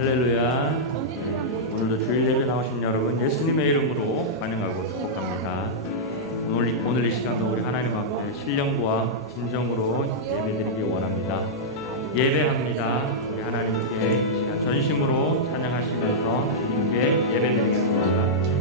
할렐루야. 오늘도 주일 예배 나오신 여러분 예수님의 이름으로 환영하고 축복합니다. 오늘 이 시간도 우리 하나님 앞에 신령과 진정으로 예배드리기 원합니다. 예배합니다. 우리 하나님께 이 시간 전심으로 찬양하시면서 주님께 예배드리겠습니다.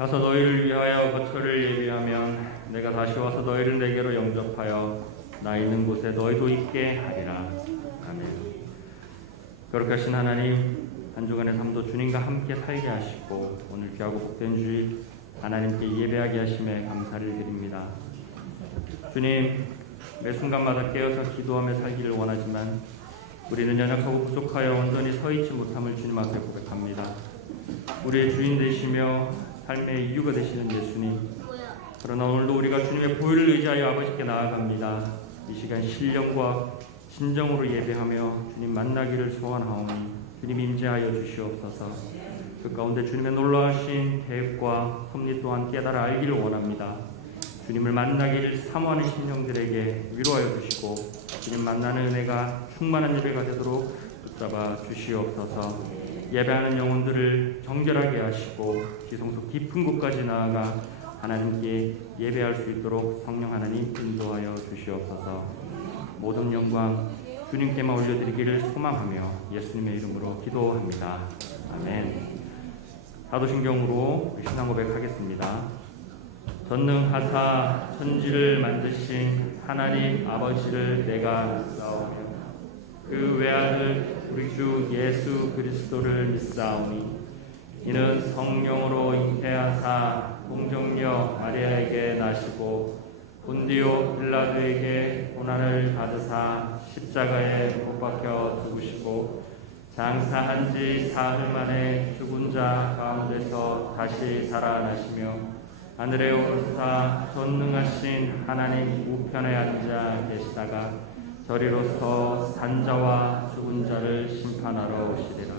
가서 너희를 위하여 거처를 예비하면 내가 다시 와서 너희를 내게로 영접하여 나 있는 곳에 너희도 있게 하리라. 아멘. 거룩하신 하나님, 한 주간의 삶도 주님과 함께 살게 하시고 오늘 귀하고 복된 주일 하나님께 예배하게 하심에 감사를 드립니다. 주님, 매 순간마다 깨어서 기도하며 살기를 원하지만 우리는 연약하고 부족하여 온전히 서 있지 못함을 주님 앞에 고백합니다. 우리의 주인 되시며 삶의 이유가 되시는 예수님, 그러나 오늘도 우리가 주님의 보혈을 의지하여 아버지께 나아갑니다. 이 시간 신령과 진정으로 예배하며 주님 만나기를 소원하오니 주님 임재하여 주시옵소서. 그 가운데 주님의 놀라우신 계획과 섭리 또한 깨달아 알기를 원합니다. 주님을 만나기를 사모하는 심령들에게 위로하여 주시고 주님 만나는 은혜가 충만한 예배가 되도록 붙잡아 주시옵소서. 예배하는 영혼들을 정결하게 하시고 지성소 깊은 곳까지 나아가 하나님께 예배할 수 있도록 성령 하나님 인도하여 주시옵소서. 모든 영광 주님께만 올려드리기를 소망하며 예수님의 이름으로 기도합니다. 아멘. 사도신경으로 신앙 고백하겠습니다. 전능하사 천지를 만드신 하나님 아버지를 내가 믿사오며 그 외아들 우리 주 예수 그리스도를 믿사오니 이는 성령으로 잉태하사 동정녀 마리아에게 나시고 본디오 빌라도에게 고난을 받으사 십자가에 못 박혀 죽으시고 장사한 지 사흘 만에 죽은 자 가운데서 다시 살아나시며 하늘에 오르사 전능하신 하나님 우편에 앉아 계시다가 저리로서 산자와 죽은 자를 심판하러 오시리라.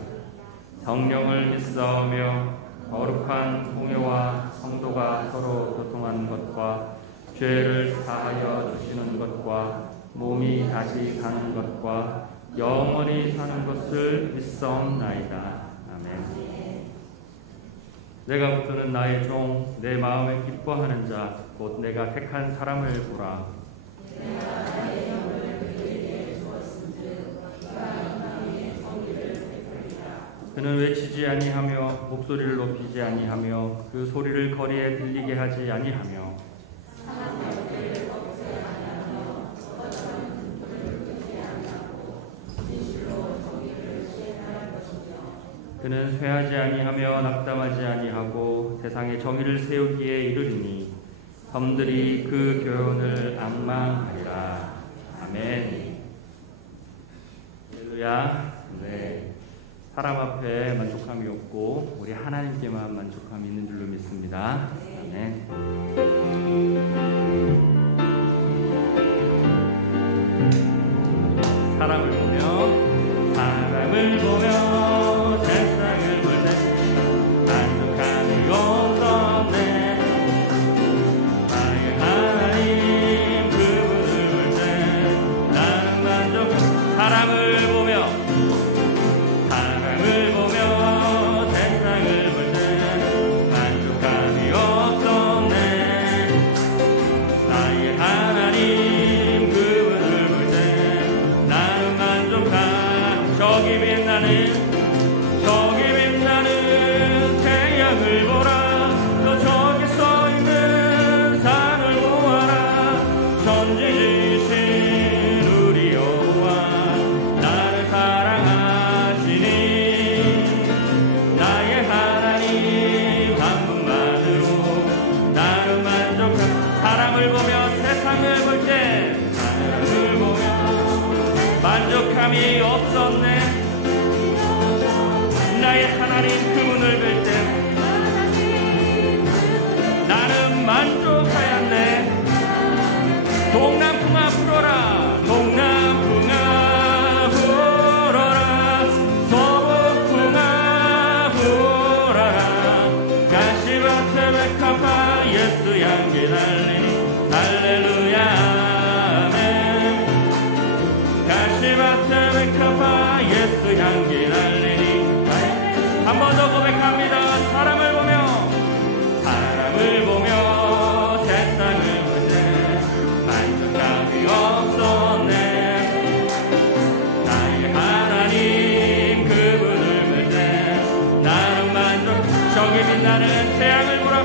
성령을 믿사오며 거룩한 공회와 성도가 서로 교통하는 것과 죄를 사하여 주시는 것과 몸이 다시 가는 것과 영원히 사는 것을 믿사옵나이다. 아멘. 내가 붙드는 나의 종 내 마음에 기뻐하는 자 곧 내가 택한 사람을 보라. 그는 외치지 아니하며 목소리를 높이지 아니하며 그 소리를 거리에 들리게 하지 아니하며 그는 쇠하지 아니하며 낙담하지 아니하고 세상에 정의를 세우기에 이르리니 섬들이 그 교훈을 앙망하리라. 아멘. 할렐루야. 네. 사람 앞에 만족함이 없고 우리 하나님께만 만족함이 있는 줄로 믿습니다. 아멘. 사람을 보며 세상을 볼 때 만족함이 없었네. 나의 하나님 그분을 볼 때 나는 만족. 사람을 보며 세상을 볼 때 만족함이 없었네. 나의 하나님 그분을 볼 때 나는 만족함. 저기 빛나는 태양을 보라. 또 저기 서있는 산을 보아라. 전지지신 우리 여호와 나를 사랑하시니 나의 하나님 한 분만으로 나는 만족함. 사람을 보며 세상을 볼 때 사람을 보며 만족함이 없었네. 나의 하나님 그분을 볼 때 나는 만족하였네. 동남풍아 불어라. 동남풍아 불어라. 서북풍아 불어라. 가시밭에 백합화 예수 향기 달리니 할렐루야. 아멘. 가시밭에 백합화 예수 향기 달리니 한 번 더 고백합니다. 사람을 보며 세상을 볼 때 만족감이 없었네. 나의 하나님 그분을 볼 때 나는 만족. 저기 빛나는 태양을 보라.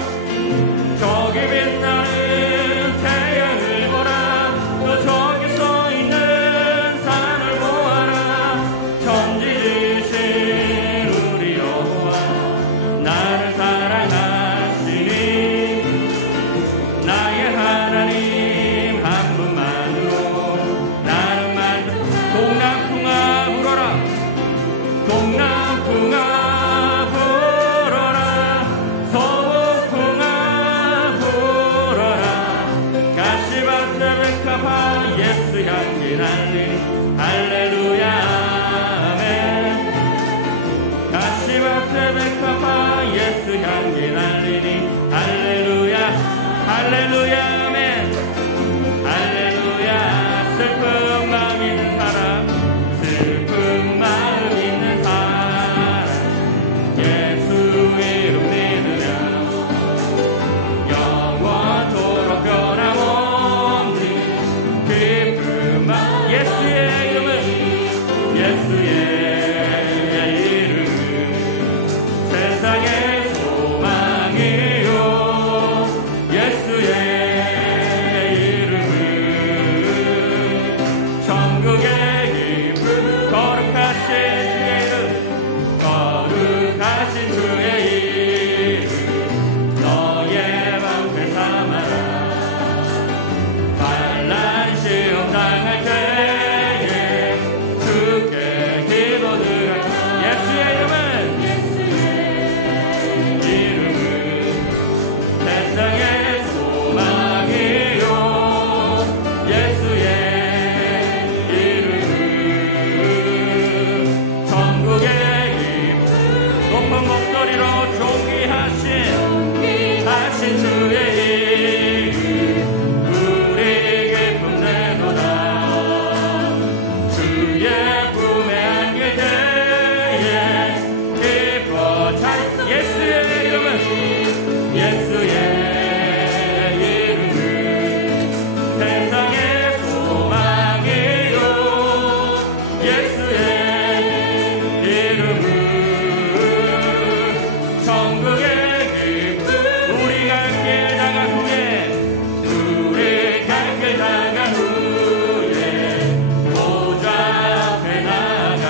저기 빛나는 태양을 보라. 또 저기 서 있는 산을 보아라. 전지지신 나를 사랑하시니 나의 하나님 한 분만으로 나는 만족. 동남풍아 불어라. 동남풍아 불어라. 서북풍아 불어라. 가시밭에 백합화 예수 향기 달리니 할렐루야. 아멘. 가시밭에 백합화 예수 향기 날리니 할렐루야. 할렐루야. 아멘. 할렐루야. 슬픈 마음 있는 사람, 슬픈 마음 있는 사람 예수 이름 믿으면 높은 목소리로 존귀하신 주의 이름 우리에게 품대도다. 주의 품에 안길 때에 기뻐 예수의 이름은 예수의 이름은 세상의 소망이요. 예수의 이름은 천국의 기쁨. 우리 갈 길 다간 후에 우리 갈 길 다간 후에 보좌 앞에 나가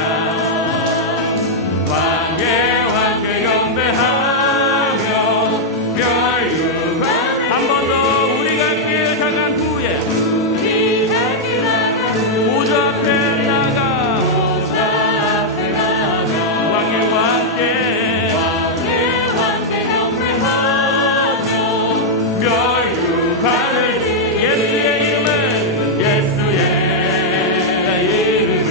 왕의 왕께 경배하며 멸류관 한 번 더 우리 갈 길 다간 후에 보좌 앞에 나가 왕의 왕께 멸류관을 예수의 이름은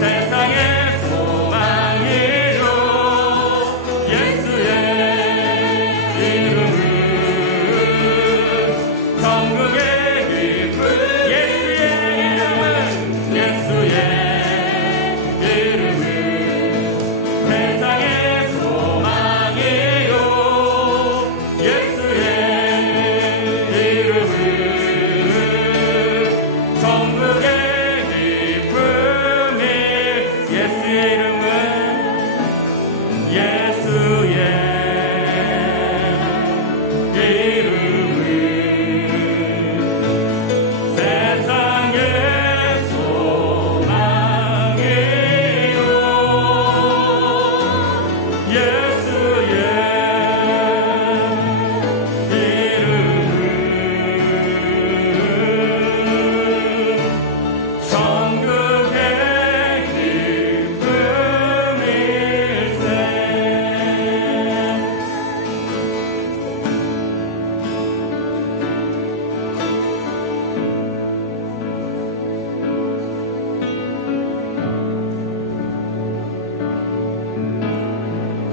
세상의 소망이요. 예수의 이름은 천국의 기쁨. 예수의 이름은 세상의 소망이요. 예수의 이름은 천국의 기쁨이. 예수의 이름은 세상의 소망이요. 예수의 이름은 천국의 기쁨일세.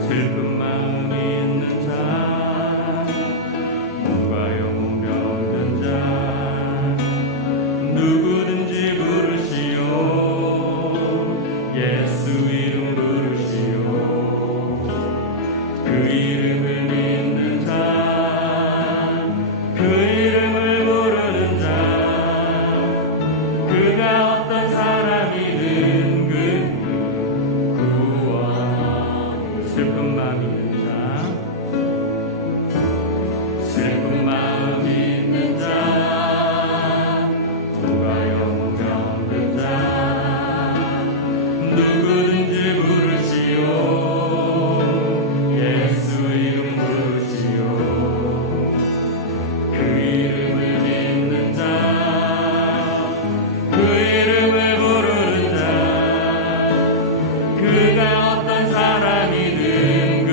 슬픈 마음이 있는 자, 몸과 영혼 병든 자, 누구든지 부르시오. 예수 이름 부르시오. 그 이름을 믿는 자, 그 이름을 모르는 자, 그가 어떤 사람이든 그 구원. 슬픈 마음이 있는 자, 슬픈 마음이 있는 자, 몸과 영혼 병든 자, 누구든지 부르시오. 예수 이름 부르시오. 그 이름을 믿는 자, 그 이름을 모르는 자, 그가 어떤 사람이든 그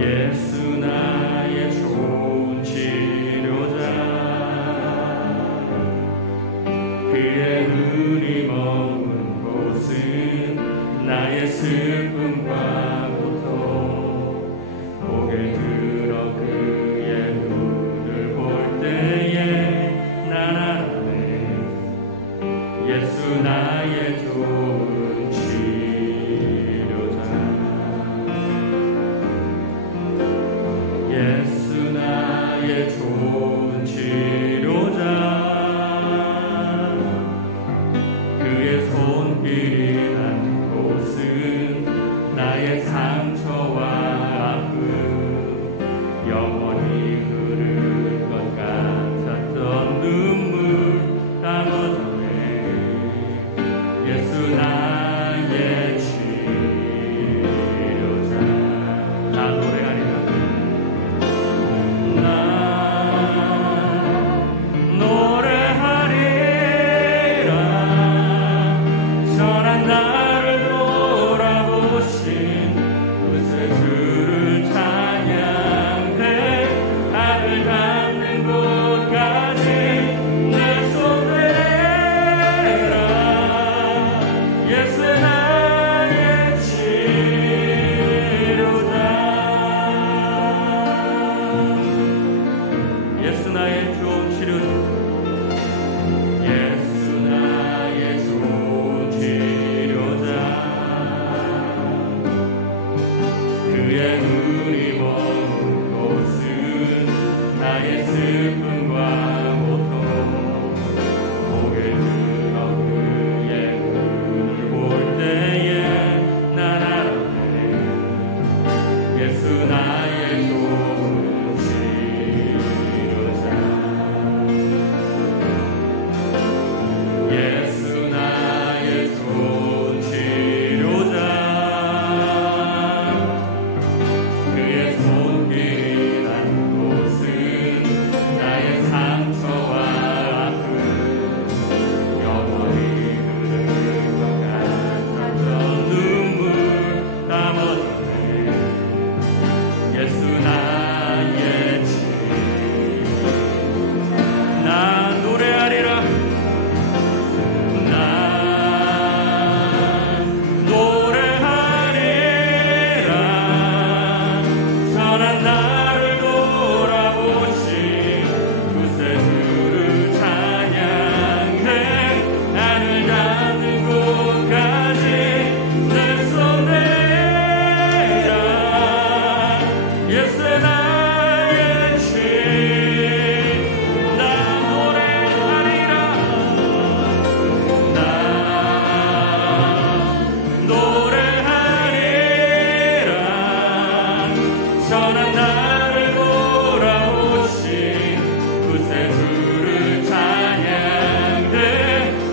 예수 나의 좋은 치료자 그의 눈이 머문 곳은 나의 슬픔과 고통 고개를 들어 그의 눈을 볼 때에 난 알아내 예수 나의 좋은 치료자 예수 나의 좋은 치료자 그의 손길이 닿는 곳은 나의 상처와 아픔 영원히 흐를 것 같았던 눈물 다 걷어내 예수 나의 치료자 나 노래하리라 선한 나를 돌아보신 그새 주를 찬양해 나를 닿는 곳까지 내 손 대라 예수 나의 치료자 예수 나의 좋은 치료자 예수 나의 좋은 치료자 그의 눈이 머문 곳은 나의 슬픔과 고통 고개를 들어 그의 눈을 볼 때에 난 알아내 예수 나의 좋은 치료자 예수 나의 좋은 치료자 그의 손길이 닿는 곳은 나의 상처와 아픔 영원히 흐를 것 같았던 눈물 다 걷어내 예수 나의 나 노래하리라 난 노래하리라 선한 나를 돌아보신 그새 주를 찬양해 나를 닿는 곳까지 내 손 대라 예수 나의 나 노래하리라 나 노래하리라 선한 나를 돌아보신 그새 주를 찬양해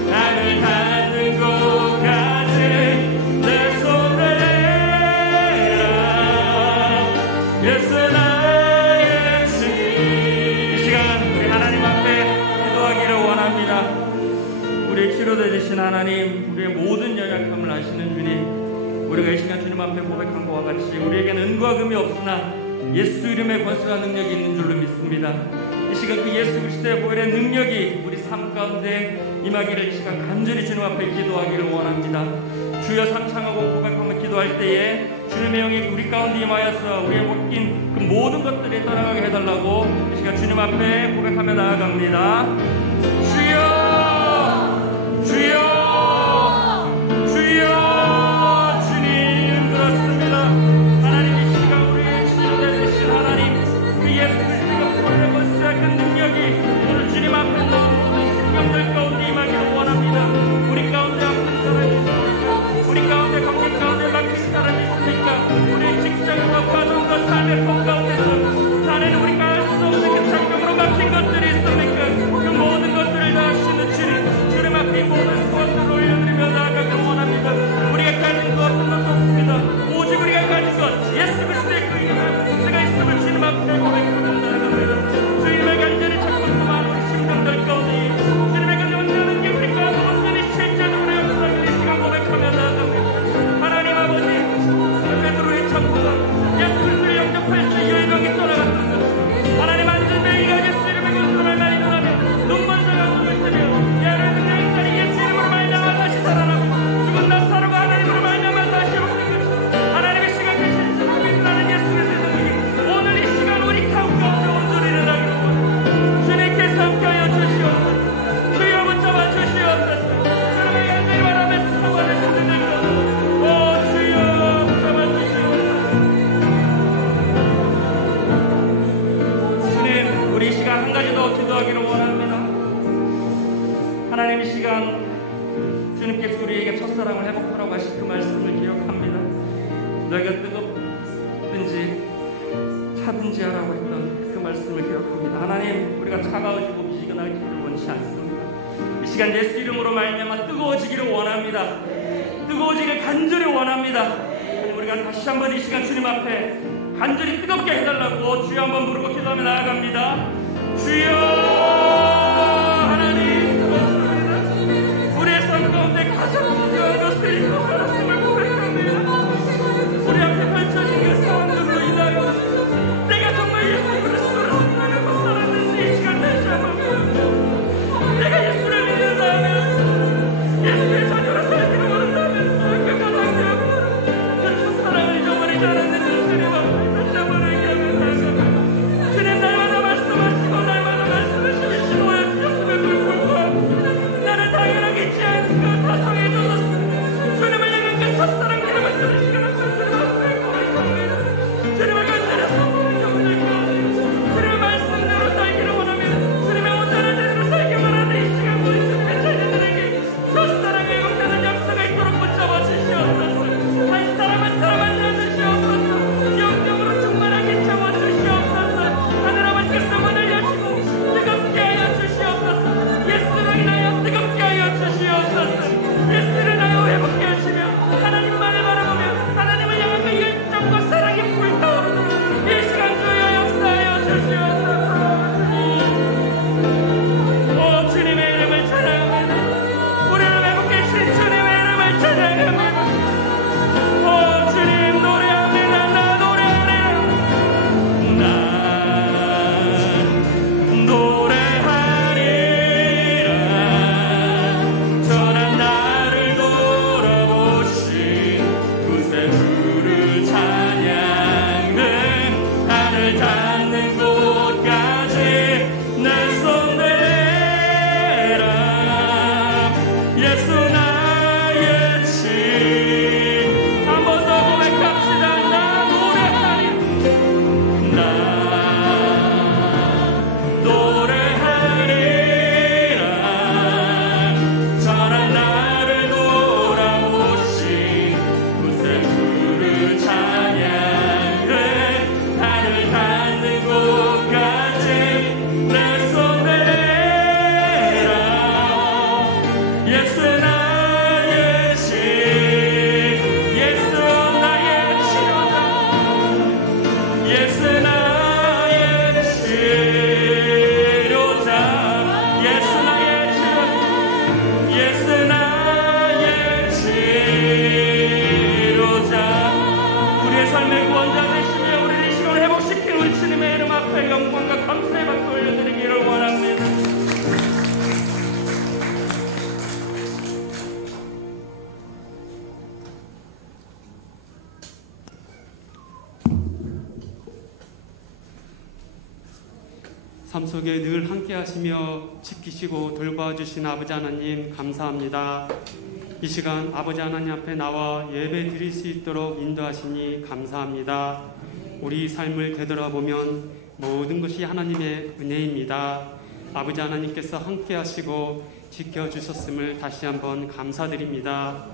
나를 닿는 곳까지 내 손 대라 예수 나의 이 시간 우리 하나님 앞에 기도하기를 원합니다. 우리의 치료대 되신 하나님 우리의 모든 연약함을 아시는 주님 우리가 이 시간 주님 앞에 고백한 것과 같이 우리에게는 은과 금이 없으나 예수 이름의 권세와 능력이 있는 줄로 믿습니다. 이 시간 그 예수 그리스도의 보혈의 능력이 우리 삶 가운데 임하기를 이 시간 간절히 주님 앞에 기도하기를 원합니다. 주여 삼창하고 고백하며 기도할 때에 주님의 영이 우리 가운데 임하여서 우리의 묶인 그 모든 것들이 떠나가게 해달라고 이 시간 주님 앞에 고백하며 나아갑니다. 주여 주여 주여 주님 그렇습니다. 하나님 이 시간 우리의 치료대 되신 하나님 그 예수 그리스도가 보혈의 권세와 그 능력이 오늘 주님 앞에 놓은 모든 신경들 가운데 임하기를 원합니다. 우리 가운데 아픈 사람이 있습니까? 우리 가운데 감기 가운데 막힌 사람이 있습니까? 우리 직장과 가정과 삶의 법 가운데서 자네는 우리가 알 수 없는 그 장벽으로 막힌 것들이 있습니까? 그 모든 것들을 다 하시는 주님 앞에 모든 소원들을 주님께서 우리에게 첫사랑을 회복하라고 하신 그 말씀을 기억합니다. 너희가 뜨겁든지 차든지 하라고 했던 그 말씀을 기억합니다. 하나님, 우리가 차가워지고 미지근하기를 원치 않습니다. 이 시간 예수 이름으로 말미암아 뜨거워지기를 원합니다. 뜨거워지길 간절히 원합니다. 하나님, 우리가 다시 한번 이 시간 주님 앞에 간절히 뜨겁게 해달라고 주여 한번 부르고 기도하며 나아갑니다. 주여 하나님, 뜨겁습니다. 우리의 삶 가운데 가장 중요한 것을 잊고 살았음을 고백합니다. 우리 앞에 펼쳐진 그 상황들로 인하여 내가 정말 예수 그리스도를 섬기려고 살았는지 이 시간 다시 한번 기억합니다. 내가 예수를 믿는다면, 예수의 자녀로 살기를 원한다면 그 가장 그 첫사랑을 잊어버리지 않았는지 주님 앞에 다시 한번 얘기하며 나아갑니다. 주님, 날마다 말씀하시고 날마다 말씀하시며 신호해 주셨음을 불구하고 나는 당연하게 잊지 않고 다성해져서 주님을 향한 그 첫사랑 기름을 쓰는 시간 앞에 주님 앞에 고백합니다. 주님을 간절히 선포하며 고백합니다. 주님의 말씀대로 살기를 원하며 주님의 온전한 제대로 살기 원하는 이 시간 모든 집회 자녀들에게 첫사랑의 회복되는 역사가 있도록 붙잡아 주시옵소서. 한 사람 한 사람 만나 주시옵소서. 영적으로 충만하게 채워 주시옵소서. 하늘 아버지께서 문을 여시고 뜨겁게 하여 주시옵소서. 예수로 인하여 뜨겁게 하여 주시옵소서. 예수를 인하여 회복해 하시며 하나님만을 바라보며 하나님을 향한 그 열정과 사랑이 불타오르는 이 시간 주여 역사하여 주시옵소서. 오 주님의 이름을 찬양합니다. 우리를 회복해 주신 주님의 이름을 찬양합니다. 오 주님 노래합니다. 나 노래하리라. 난 노래하리라. 전한 나를 돌아보신 그새 주를 찬양은 하늘 닿는 곳까지 내 손 내라. 예수 나의 신. 한 번 더 고백합시다. 나 노래하리라. 나 노래하리라. 전한 나를 돌아보신 그새 주를 찬양은 하늘 닿는 곳까지 내 손 내라. 예수 나의 신. 예수 나의 치료자. 예수 나의 치료자. 예수 나의 치료자. 예수 나의 치료자. 우리의 삶의 구원자 되시며 우리를 이 시간 회복시킨 우리 주님의 이름 앞에 영광과 감사의 박수 올려드리기를 원합니다. 삶 속에 늘 함께 하시며 지키시고 돌봐주신 아버지 하나님 감사합니다. 이 시간 아버지 하나님 앞에 나와 예배 드릴 수 있도록 인도하시니 감사합니다. 우리 삶을 되돌아보면 모든 것이 하나님의 은혜입니다. 아버지 하나님께서 함께 하시고 지켜주셨음을 다시 한번 감사드립니다.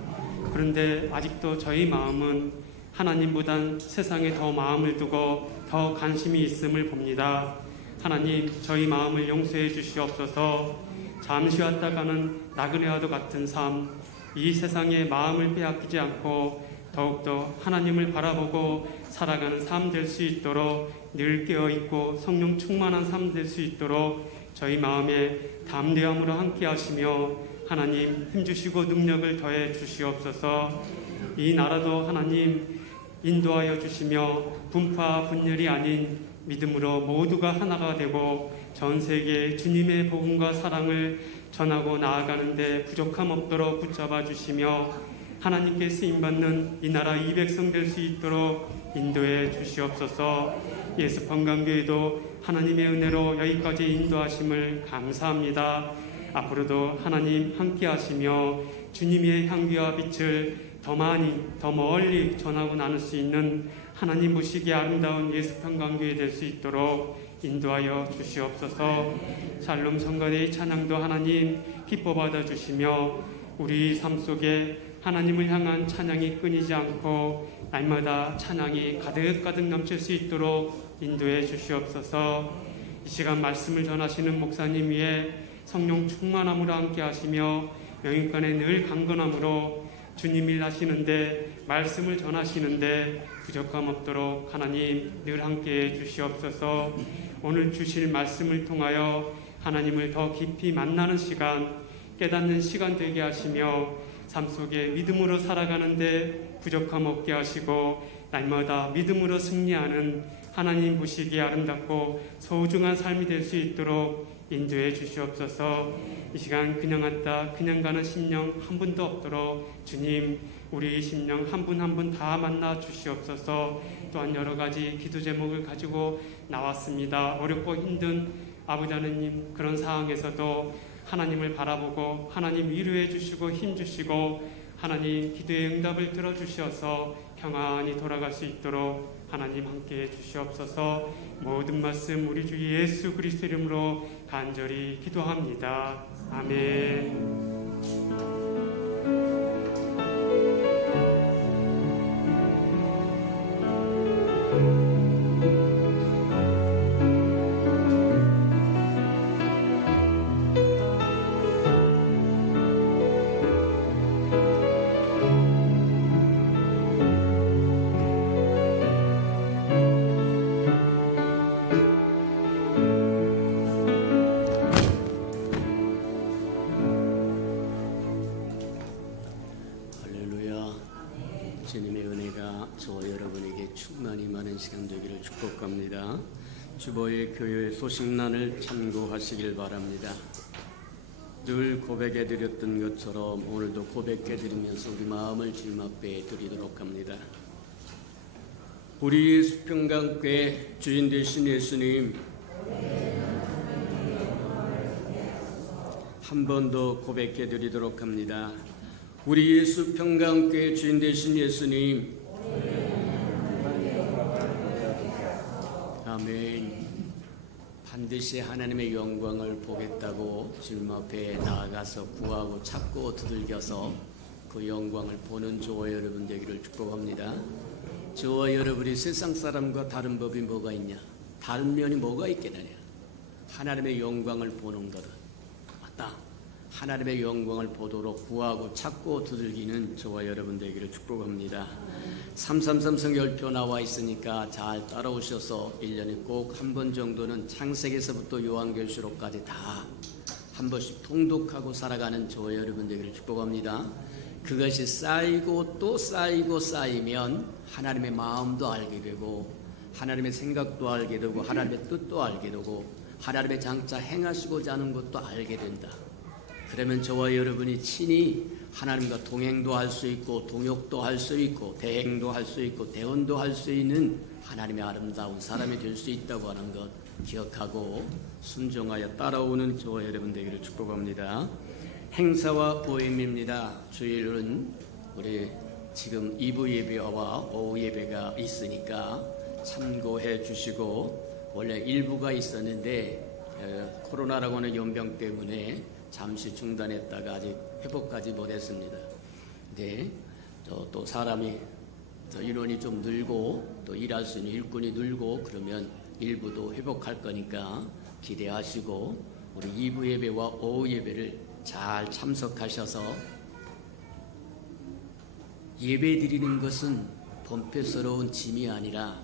그런데 아직도 저희 마음은 하나님보단 세상에 더 마음을 두고 더 관심이 있음을 봅니다. 하나님, 저희 마음을 용서해 주시옵소서. 잠시 왔다가는 나그네와도 같은 삶, 이 세상에 마음을 빼앗기지 않고 더욱더 하나님을 바라보고 살아가는 삶 될 수 있도록 늘 깨어있고 성령 충만한 삶 될 수 있도록 저희 마음에 담대함으로 함께 하시며 하나님 힘주시고 능력을 더해 주시옵소서. 이 나라도 하나님 인도하여 주시며 분파 분열이 아닌 믿음으로 모두가 하나가 되고 전 세계에 주님의 복음과 사랑을 전하고 나아가는데 부족함 없도록 붙잡아 주시며 하나님께 쓰임받는 이 나라 이 백성 될 수 있도록 인도해 주시옵소서. 예수 평강교회도 하나님의 은혜로 여기까지 인도하심을 감사합니다. 앞으로도 하나님 함께 하시며 주님의 향기와 빛을 더 많이 더 멀리 전하고 나눌 수 있는 하나님 보시기에 아름다운 예수 평강교회 될 수 있도록 인도하여 주시옵소서. 샬롬 성가대의 찬양도 하나님 기뻐 받아 주시며 우리 삶 속에 하나님을 향한 찬양이 끊이지 않고 날마다 찬양이 가득가득 넘칠 수 있도록 인도해 주시옵소서. 이 시간 말씀을 전하시는 목사님 위에 성령 충만함으로 함께 하시며 영인권에 늘 강건함으로 주님 일 하시는데 말씀을 전하시는데 부족함 없도록 하나님 늘 함께해 주시옵소서. 오늘 주실 말씀을 통하여 하나님을 더 깊이 만나는 시간, 깨닫는 시간 되게 하시며 삶 속에 믿음으로 살아가는데 부족함 없게 하시고 날마다 믿음으로 승리하는 하나님 보시기에 아름답고 소중한 삶이 될 수 있도록 인도해 주시옵소서. 이 시간 그냥 왔다 그냥 가는 심령 한 분도 없도록 주님 우리 심령 한 분 한 분 다 만나 주시옵소서. 또한 여러 가지 기도 제목을 가지고 나왔습니다. 어렵고 힘든 아버지 하나님, 그런 상황에서도 하나님을 바라보고 하나님 위로해 주시고 힘 주시고 하나님 기도의 응답을 들어주셔서 평안히 돌아갈 수 있도록 하나님 함께해 주시옵소서. 모든 말씀 우리 주 예수 그리스도 이름으로 간절히 기도합니다. 아멘. 주님의 은혜가 저와 여러분에게 충만히 많은 시간 되기를 축복합니다. 주보의 교회 소식란을 참고하시길 바랍니다. 늘 고백해드렸던 것처럼 오늘도 고백해드리면서 우리 마음을 주님 앞에 드리도록 합니다. 우리 수평강교회 주인 되신 예수님, 한 번 더 고백해드리도록 합니다. 우리 예수 평강교회 주인 되신 예수님, 아멘. 반드시 하나님의 영광을 보겠다고 주님 앞에 나아가서 구하고 찾고 두들겨서 그 영광을 보는 저와 여러분 되기를 축복합니다. 저와 여러분이 세상 사람과 다른 법이 뭐가 있냐? 다른 면이 뭐가 있겠느냐? 하나님의 영광을 보는 것은 맞다. 하나님의 영광을 보도록 구하고 찾고 두들기는 저와 여러분 되기를 축복합니다. 333 성결표 나와 있으니까 잘 따라오셔서 1년에 꼭 한 번 정도는 창세기에서부터 요한계시록까지 다 한 번씩 통독하고 살아가는 저와 여러분 되기를 축복합니다. 그것이 쌓이고 또 쌓이고 쌓이면 하나님의 마음도 알게 되고 하나님의 생각도 알게 되고 하나님의 뜻도 알게 되고 하나님의 장차 행하시고자 하는 것도 알게 된다. 그러면 저와 여러분이 친히 하나님과 동행도 할 수 있고 동역도 할 수 있고 대행도 할 수 있고 대언도 할 수 있는 하나님의 아름다운 사람이 될 수 있다고 하는 것 기억하고 순종하여 따라오는 저와 여러분 되기를 축복합니다. 행사와 모임입니다. 주일은 우리 지금 2부 예배와 오후 예배가 있으니까 참고해 주시고, 원래 1부가 있었는데 코로나라고 하는 연병 때문에 잠시 중단했다가 아직 회복하지 못했습니다. 네, 또 사람이 인원이 좀 늘고 또 일할 수 있는 일꾼이 늘고 그러면 일부도 회복할 거니까 기대하시고 우리 2부 예배와 오후 예배를 잘 참석하셔서 예배 드리는 것은 번패스러운 짐이 아니라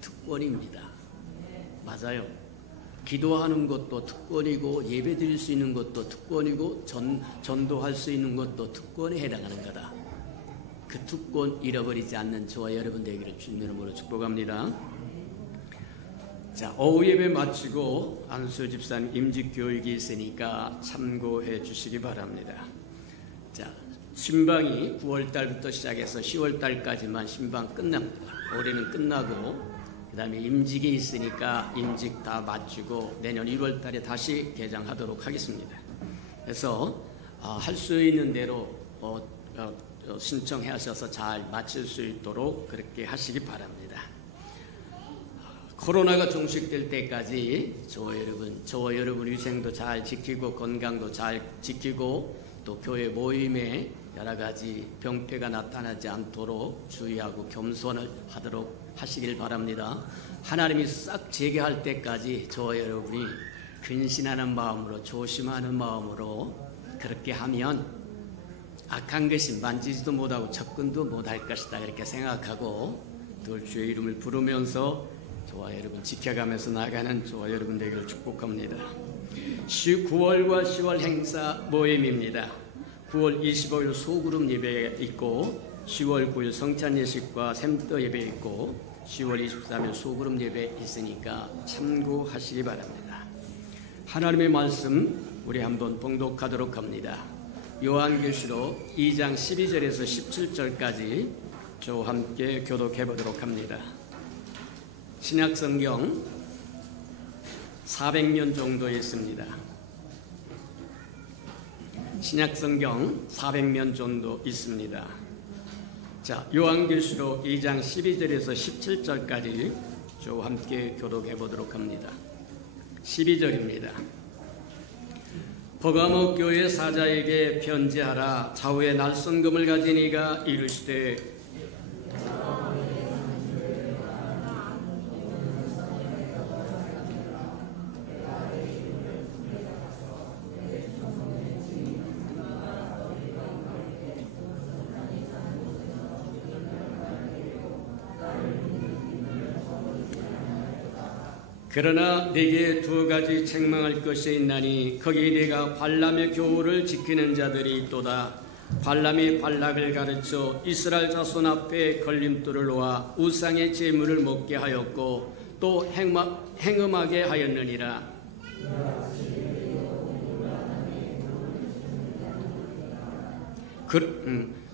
특권입니다. 맞아요. 기도하는 것도 특권이고 예배 드릴 수 있는 것도 특권이고 전도할 수 있는 것도 특권에 해당하는 거다. 그 특권 잃어버리지 않는 저와 여러분 되기를 주님의 이름으로 축복합니다. 자, 오후 예배 마치고 안수 집사님 임직 교육이 있으니까 참고해 주시기 바랍니다. 자, 신방이 9월달부터 시작해서 10월달까지만 신방 끝납니다. 올해는 끝나고 그 다음에 임직이 있으니까 임직 다 마치고 내년 1월달에 다시 개장하도록 하겠습니다. 그래서 할 수 있는 대로 신청해 하셔서 잘 마칠 수 있도록 그렇게 하시기 바랍니다. 코로나가 종식될 때까지 저와 여러분 위생도 잘 지키고 건강도 잘 지키고 또 교회 모임에 여러 가지 병폐가 나타나지 않도록 주의하고 겸손을 하도록 하시길 바랍니다. 하나님이 싹 재개할 때까지 저와 여러분이 근신하는 마음으로, 조심하는 마음으로 그렇게 하면 악한 것이 만지지도 못하고 접근도 못할 것이다 이렇게 생각하고 늘 주의 이름을 부르면서 저와 여러분 지켜가면서 나가는 저와 여러분 되기를 축복합니다. 9월과 10월 행사 모임입니다. 9월 25일 소그룹 예배 있고 10월 9일 성찬 예식과 샘터 예배 있고 10월 23일 소그룹 예배 있으니까 참고하시기 바랍니다. 하나님의 말씀 우리 한번 봉독하도록 합니다. 요한계시록 2장 12절에서 17절까지 저와 함께 교독해 보도록 합니다. 신약성경 400년 정도 있습니다. 신약성경 400년 정도 있습니다. 자, 요한계시록 2장 12절에서 17절까지 저와 함께 교독해 보도록 합니다. 12절입니다. 버가모 교회 사자에게 편지하라. 좌우에 날선금을 가진 이가 이르시되 그러나 네게 두 가지 책망할 것이 있나니 거기 네가 발람의 교훈을 지키는 자들이 있도다. 발람이 발락을 가르쳐 이스라엘 자손 앞에 걸림돌을 놓아 우상의 제물을 먹게 하였고 또 행음하게 하였느니라.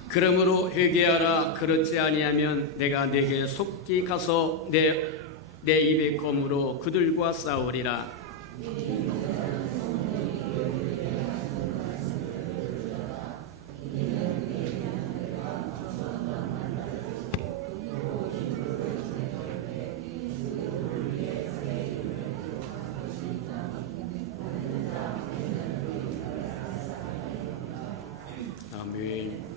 그러므로 회개하라. 그렇지 아니하면 내가 네게 속히 가서 내 입의 검으로 그들과 싸우리라. 아멘.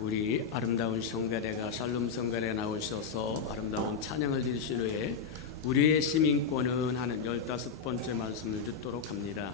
우리 아름다운 성가대가 살룸 성가대에 나오셔서 아름다운 찬양을 드리신 후에 우리의 시민권은 하는 15번째 말씀을 듣도록 합니다.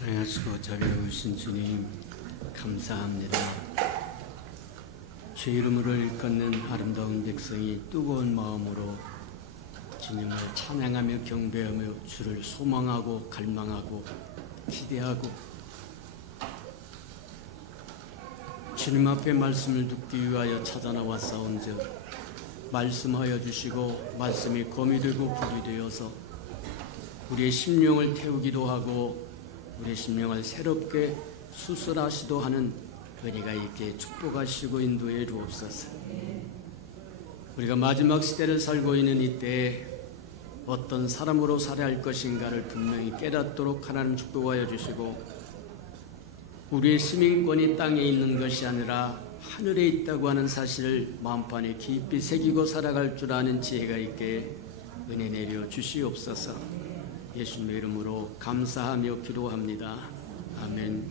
사랑하시고 자비로우신 주님, 감사합니다. 주 이름으로 일컫는 아름다운 백성이 뜨거운 마음으로 주님을 찬양하며 경배하며 주를 소망하고 갈망하고 기대하고 주님 앞에 말씀을 듣기 위하여 찾아나왔사온즉 말씀하여 주시고 말씀이 검이 되고 불이 되어서 우리의 심령을 태우기도 하고 우리의 심령을 새롭게 수술하시도 하는 은혜가 있게 축복하시고 인도해 주옵소서. 우리가 마지막 시대를 살고 있는 이때에 어떤 사람으로 살아야 할 것인가를 분명히 깨닫도록 하나님 축복하여 주시고 우리의 시민권이 땅에 있는 것이 아니라 하늘에 있다고 하는 사실을 마음판에 깊이 새기고 살아갈 줄 아는 지혜가 있게 은혜 내려 주시옵소서. 예수님의 이름으로 감사하며 기도합니다. 아멘.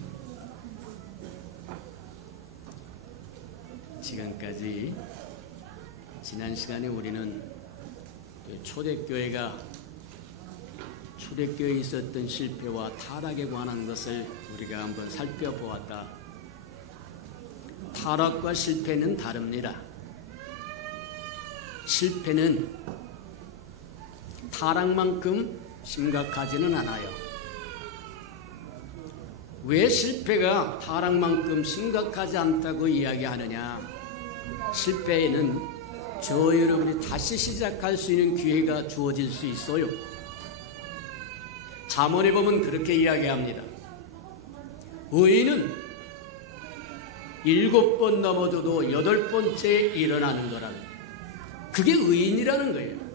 지금까지 지난 시간에 우리는 초대교회에 있었던 실패와 타락에 관한 것을 우리가 한번 살펴보았다. 타락과 실패는 다릅니다. 실패는 타락만큼 심각하지는 않아요. 왜 실패가 타락만큼 심각하지 않다고 이야기하느냐? 실패에는 저 여러분이 다시 시작할 수 있는 기회가 주어질 수 있어요. 잠언에 보면 그렇게 이야기합니다. 의인은 7번 넘어져도 8번째 일어나는 거라는, 그게 의인이라는 거예요.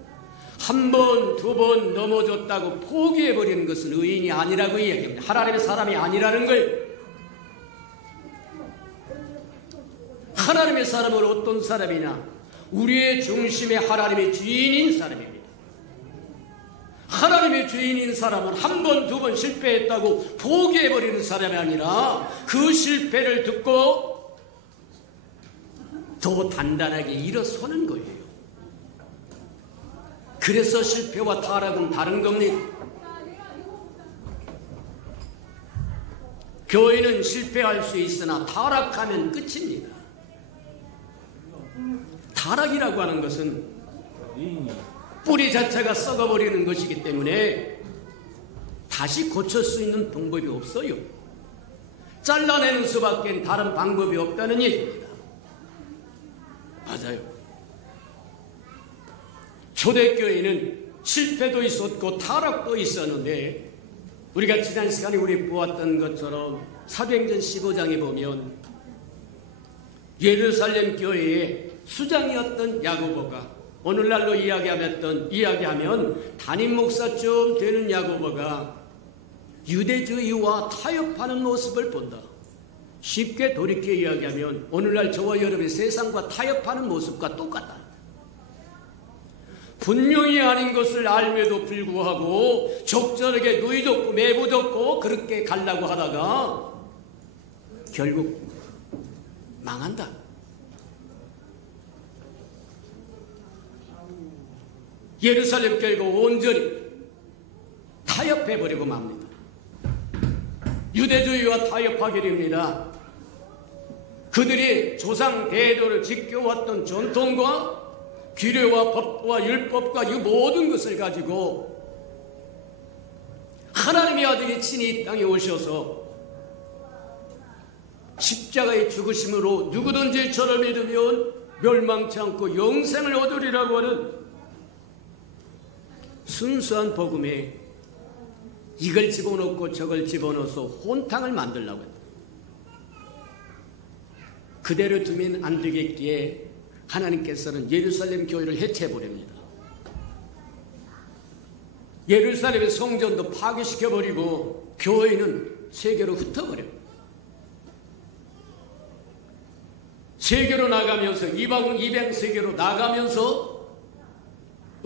한 번, 2번 넘어졌다고 포기해버리는 것은 의인이 아니라고 이야기합니다. 하나님의 사람이 아니라는 거예요. 하나님의 사람은 어떤 사람이냐? 우리의 중심에 하나님의 주인인 사람입니다. 하나님의 주인인 사람은 한 번, 2번 실패했다고 포기해버리는 사람이 아니라 그 실패를 듣고 더 단단하게 일어서는 거예요. 그래서 실패와 타락은 다른 겁니다. 교회는 실패할 수 있으나 타락하면 끝입니다. 타락이라고 하는 것은 뿌리 자체가 썩어버리는 것이기 때문에 다시 고칠 수 있는 방법이 없어요. 잘라내는 수밖에 다른 방법이 없다는 얘기입니다. 맞아요. 초대교회는 실패도 있었고 타락도 있었는데 우리가 지난 시간에 우리 보았던 것처럼 사도행전 15장에 보면 예루살렘 교회의 수장이었던 야고보가 오늘날로 이야기하면 담임 목사쯤 되는 야고보가 유대주의와 타협하는 모습을 본다. 쉽게 돌이켜 이야기하면 오늘날 저와 여러분의 세상과 타협하는 모습과 똑같다. 분명히 아닌 것을 알면도 불구하고 적절하게 누이줬고 매부줬고 그렇게 가려고 하다가 결국 망한다. 예루살렘 교회가 온전히 타협해버리고 맙니다. 유대주의와 타협하게 됩니다. 그들이 조상 대도를 지켜왔던 전통과 규례와 법과 율법과 이 모든 것을 가지고 하나님의 아들이 친히 이 땅에 오셔서 십자가의 죽으심으로 누구든지 저를 믿으면 멸망치 않고 영생을 얻으리라고 하는 순수한 복음에 이걸 집어넣고 저걸 집어넣어서 혼탕을 만들려고 했다. 그대로 두면 안 되겠기에 하나님께서는 예루살렘 교회를 해체해버립니다. 예루살렘의 성전도 파괴시켜버리고 교회는 세계로 흩어버려요. 세계로 나가면서 이방 세계로 나가면서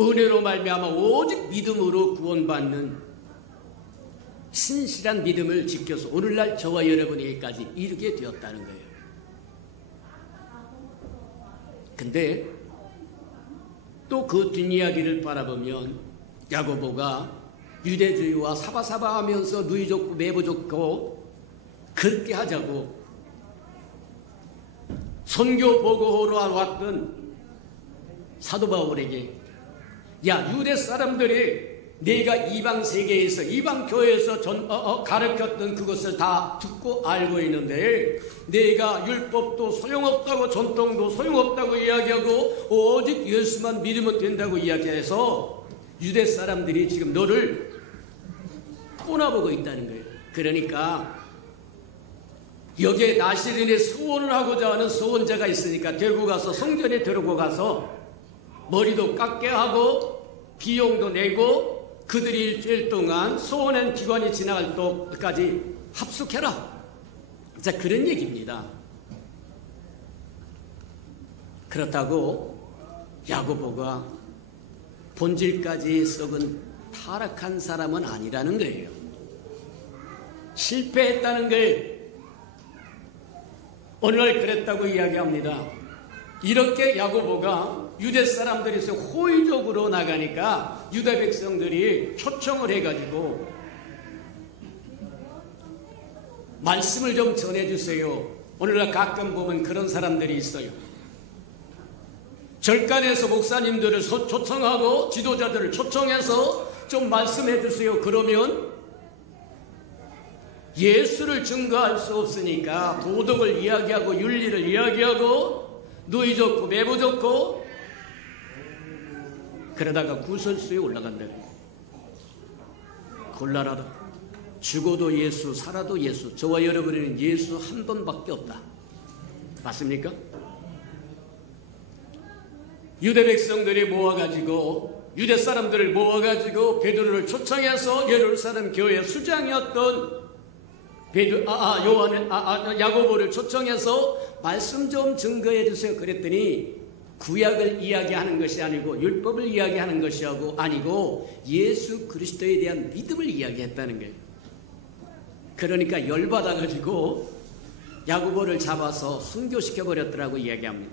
은혜로 말미암아 오직 믿음으로 구원받는 신실한 믿음을 지켜서 오늘날 저와 여러분에게까지 이르게 되었다는 거예요. 근데 또 그 뒷이야기를 바라보면 야고보가 유대주의와 사바사바하면서 누이 좋고 매부 좋고 그렇게 하자고 선교 보고하러 왔던 사도 바울에게 야 유대 사람들이 내가 이방 세계에서 이방 교회에서 가르쳤던 그것을 다 듣고 알고 있는데 내가 율법도 소용없다고 전통도 소용없다고 이야기하고 오직 예수만 믿으면 된다고 이야기해서 유대 사람들이 지금 너를 꼬나보고 있다는 거예요. 그러니까 여기에 나시린의 소원을 하고자 하는 소원자가 있으니까 데리고 가서 성전에 데리고 가서 머리도 깎게 하고 비용도 내고 그들이 일주일 동안 소원한 기관이 지나갈 때까지 합숙해라. 자, 그런 얘기입니다. 그렇다고 야고보가 본질까지 썩은 타락한 사람은 아니라는 거예요. 실패했다는 걸 오늘날 그랬다고 이야기합니다. 이렇게 야고보가 유대 사람들에서 호의적으로 나가니까 유대 백성들이 초청을 해가지고 말씀을 좀 전해주세요. 오늘날 가끔 보면 그런 사람들이 있어요. 절간에서 목사님들을 초청하고 지도자들을 초청해서 좀 말씀해 주세요. 그러면 예수를 증거할 수 없으니까 도덕을 이야기하고 윤리를 이야기하고 누이 좋고 매부 좋고 그러다가 구설수에 올라간다. 곤란하다. 죽어도 예수, 살아도 예수. 저와 여러분에는 예수 한 번밖에 없다. 맞습니까? 유대 백성들이 모아가지고 유대 사람들을 모아가지고 베드로를 초청해서 예루살렘 교회 수장이었던 야고보를 초청해서 말씀 좀 증거해 주세요. 그랬더니 구약을 이야기하는 것이 아니고 율법을 이야기하는 것이 아니고 예수 그리스도에 대한 믿음을 이야기했다는 거예요. 그러니까 열받아가지고 야고보를 잡아서 순교시켜버렸더라고 이야기합니다.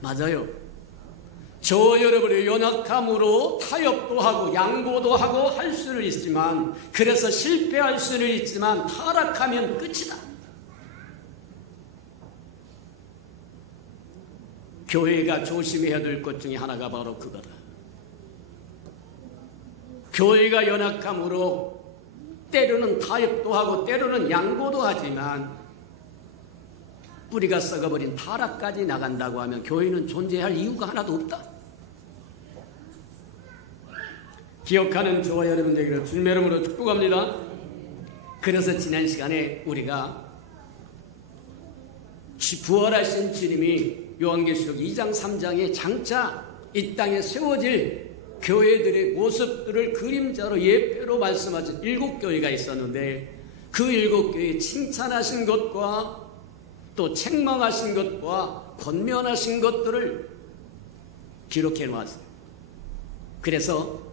맞아요. 저 여러분의 연약함으로 타협도 하고 양보도 하고 할 수는 있지만 그래서 실패할 수는 있지만 타락하면 끝이다. 교회가 조심해야 될 것 중에 하나가 바로 그거다. 교회가 연약함으로 때로는 타협도 하고 때로는 양보도 하지만 뿌리가 썩어버린 타락까지 나간다고 하면 교회는 존재할 이유가 하나도 없다. 기억하는 저와 여러분 되기를 주님의 이름으로 축복합니다. 그래서 지난 시간에 우리가 부활하신 주님이 요한계시록 2장 3장에 장차 이 땅에 세워질 교회들의 모습들을 그림자로 예표로 말씀하신 7교회가 있었는데 그 7교회 칭찬하신 것과 또 책망하신 것과 권면하신 것들을 기록해 놓았어요. 그래서